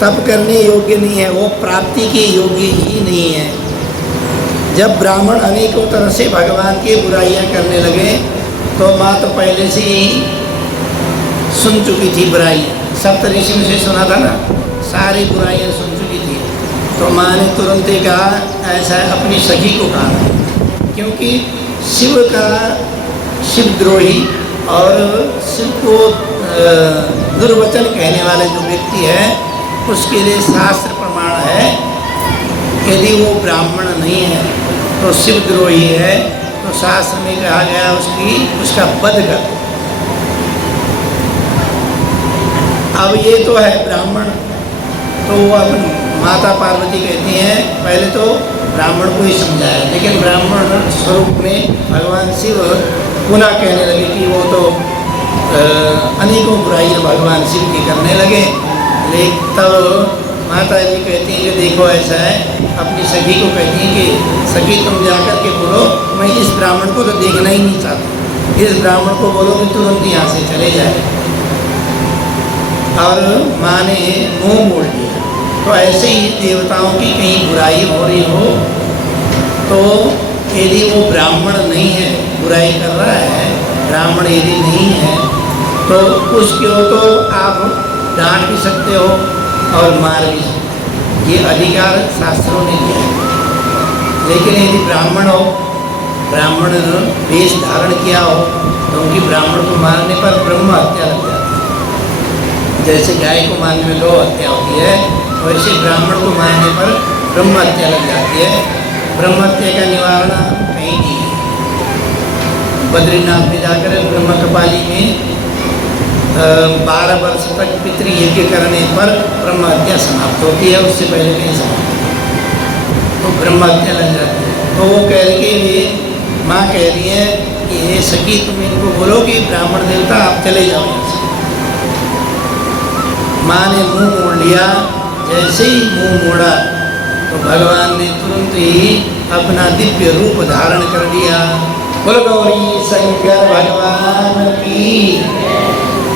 तप करने योग्य नहीं है, वो प्राप्ति के योग्य ही नहीं है। जब ब्राह्मण अनेकों तरह से भगवान की बुराइयां करने लगे तो माँ तो पहले से ही सुन चुकी थी बुराई, सप्तऋषि में से सुना था ना, सारी बुराइयां सुन चुकी थी। तो माँ ने तुरंत ही कहा, ऐसा अपनी सखी को कहा, क्योंकि शिव का शिवद्रोही और शिव को दुर्वचन कहने वाले जो व्यक्ति है उसके लिए शास्त्र प्रमाण है, यदि वो ब्राह्मण नहीं है तो शिवद्रोही है तो शास्त्र में कहा गया उसका वध कर। अब ये तो है ब्राह्मण, तो वो अपन माता पार्वती कहती हैं, पहले तो ब्राह्मण को ही समझाया, लेकिन ब्राह्मण स्वरूप में भगवान शिव पुनः कहने लगे कि वो तो अनेकों बुराइयाँ भगवान शिव की करने लगे। लेकिन तब माता जी कहती हैं कि देखो ऐसा है, अपनी सखी को कहती हैं कि सखी तुम जाकर के बोलो मैं इस ब्राह्मण को तो देखना ही नहीं चाहती, इस ब्राह्मण को बोलो कि तुरंत यहाँ से चले जाए। और माँ ने मुँह मोड़ लिया। तो ऐसे ही देवताओं की कहीं बुराई हो रही हो तो यदि वो ब्राह्मण नहीं है, बुराई कर रहा है, ब्राह्मण यदि नहीं है तो उसको तो आप डांट भी सकते हो और मार भी सकते हो, ये अधिकार शास्त्रों ने दिया है। लेकिन यदि ब्राह्मण हो, ब्राह्मण वेश धारण किया हो तो उनकी ब्राह्मण को मारने पर ब्रह्म हत्या लग जाती है। जैसे गाय को मारने में गौ हत्या होती है वैसे ब्राह्मण को मारने पर ब्रह्म हत्या लग जाती है। ब्रह्म हत्या का निवारण कहीं नहीं है। बद्रीनाथ में जाकर ब्रह्म कपाली में 12 वर्ष तक पितृयज्ञ करने पर ब्रह्म हत्या समाप्त होती है, उससे पहले नहीं समाप्त, तो ब्रह्म हत्या लग जाती है। तो वो कह रही कि माँ कह रही है कि हे सखी तुम इनको बोलो कि ब्राह्मण देवता आप चले जाओ यहाँ से। माँ ने मुंह मोड़ लिया। जैसे ही मुंह मोड़ा तो भगवान ने तुरंत ही अपना दिव्य रूप धारण कर लिया। बोल गौरी शंकर भगवान की।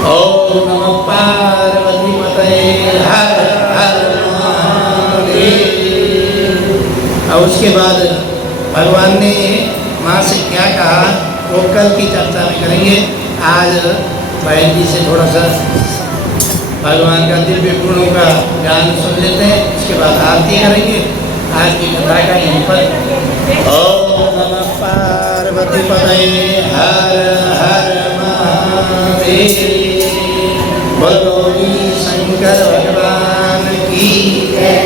ओम नमः पार्वती पतये हर हर महादेव। और उसके बाद भगवान ने माँ से क्या कहा वो कल की चर्चा में करेंगे। आज बहन जी से थोड़ा सा भगवान का दिव्य गुणों का ज्ञान सुन लेते हैं, उसके बाद आरती करेंगे। आज की कथा का यहीं पर। ओम नमः पार्वती पतये हर हर महादेव। गौरी शंकर भगवान की जय।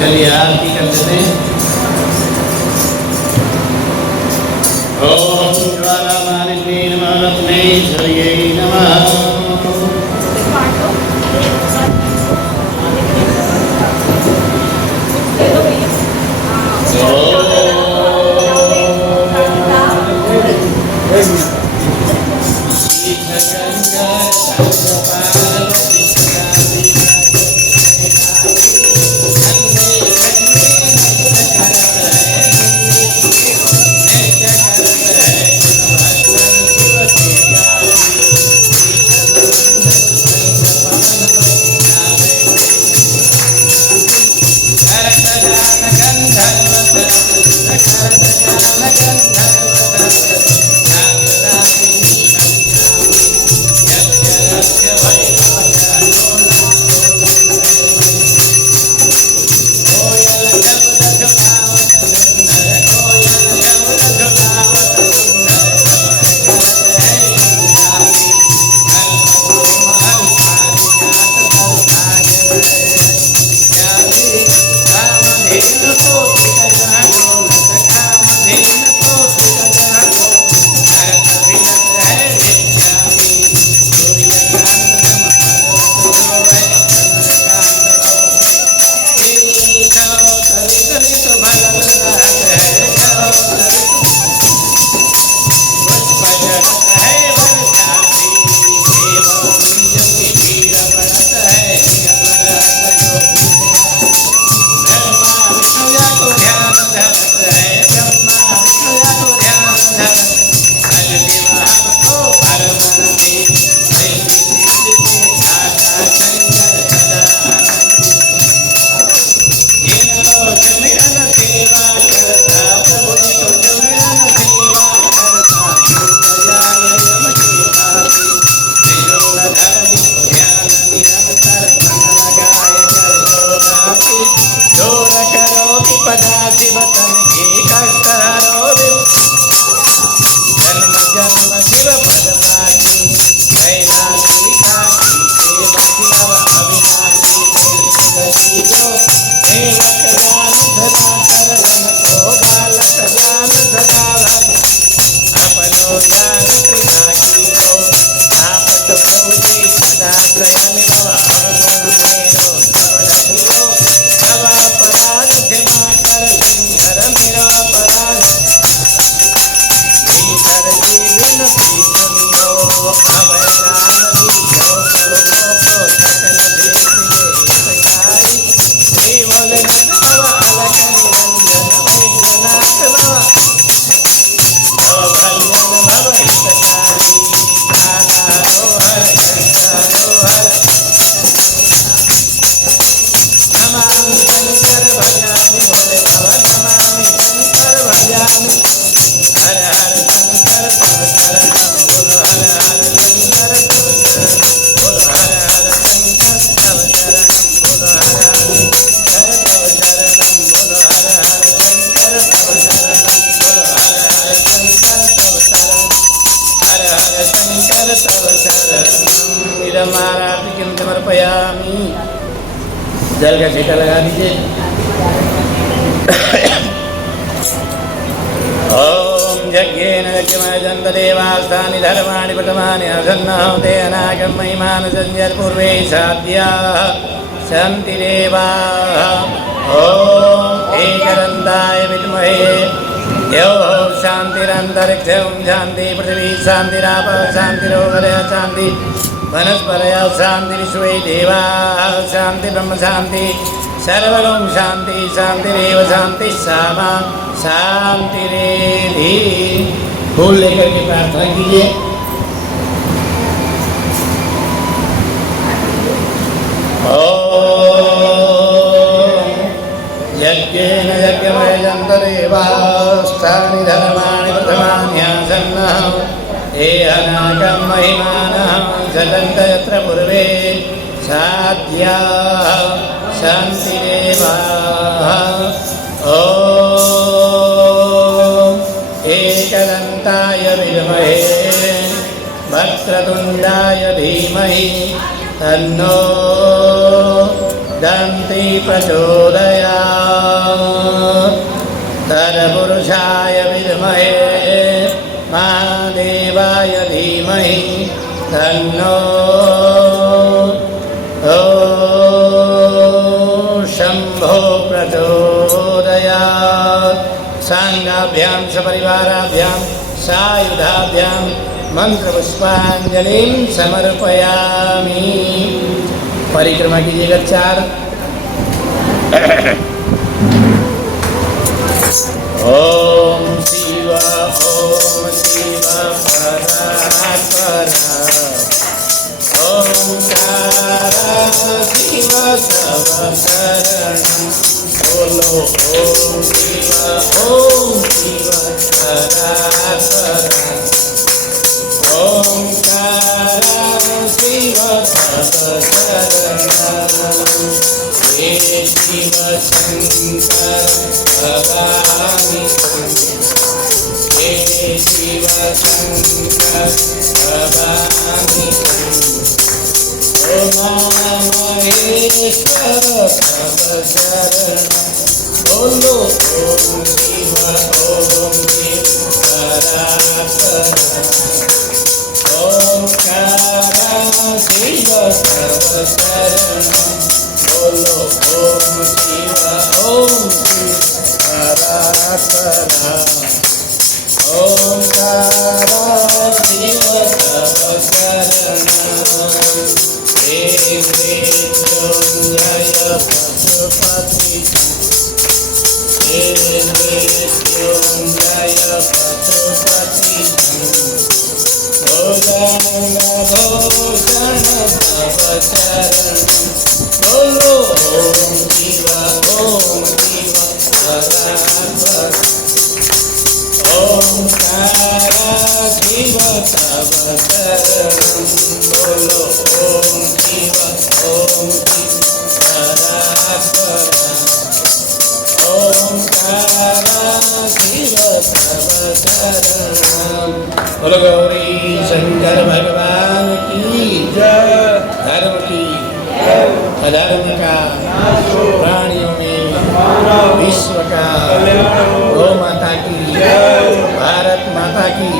चलिए आरती कर लेते हैं। ओम ज्वाला महेश्वर्यै नमः। जल का छींटा लगा दीजिए। ओम यज्ञेन यज्ञमयजन्त देवास्तानि धर्माणि पटमानि आसन्नः ते अनागं महिमान संजर पूर्वे साध्याः सन्ति देवाः। ओम एकदन्ताय विद्महे यो शान्तिरन्तरिक्षं शान्ति पृथिवी शान्तिरापः शान्तिरोगदय शान्ति वनस्पतयः शान्ति विश्वे देवाः शान्ति ब्रह्म शान्ति सर्वलोक शान्ति शान्तिरेव शान्ति सामा शान्तिरेधि। फूल लेकर के प्रार्थना कीजिए। ओम यज्ञेन यज्ञमयजन्त देवास्तानि धर्माणि प्रथमान्यासन्नः ते अनागं महिमानः चलन्त यत्र पूर्वे साध्याः सन्ति देवाः। ॐ एकदन्ताय विद्महे वक्रतुण्डाय धीमहि तन्नो दन्ति प्रचोदयात्। तत्पुरुषाय विद्महे महादेवाय धीमहि तन्नो शंभो प्रचोदयात्। सांगाभ्यां सपरिवाराभ्यां सायुधाभ्यां मंत्रपुष्पांजलिं समर्पयामि। परिक्रमा कीजिएगा 4। ओम शिव परात्परा ओंकार शिव तव शरण। बोलो ओम शिव परात्परा ओंकार शिव तव शरण। हे शिव शंकर भवानी हे शिव शंकर भवानी उमा महेश्वर तव शरण। बोलो ओम शिव परात्परा ओंकार शिव तव शरण। बोलो ओम शिव परात्परा ओंकार शिव तव शरण। हे मृत्युंजय पशुपति हे मृत्युंजय पशुपति भोजन भूषण तव चरण। बोलो ओम शिव परात्परा ओंकार शिव तव शरण। बोलो ओम शिव परात्परा ओंकार शिव तव शरण। बोलो गौरी शंकर भगवान की जय। धर्म की अधर्म का प्राणियों में विश्व का गौ माता की भारत माता की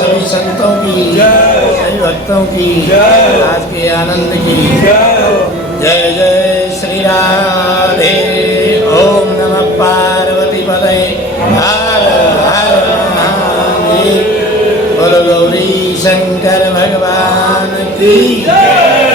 सभी संतों की सभी भक्तों की आज के आनंद की जय जय श्री राधे। ओम नमः पार्वती पते हर हर महादेव। बोलो गौरी शंकर भगवान की जय।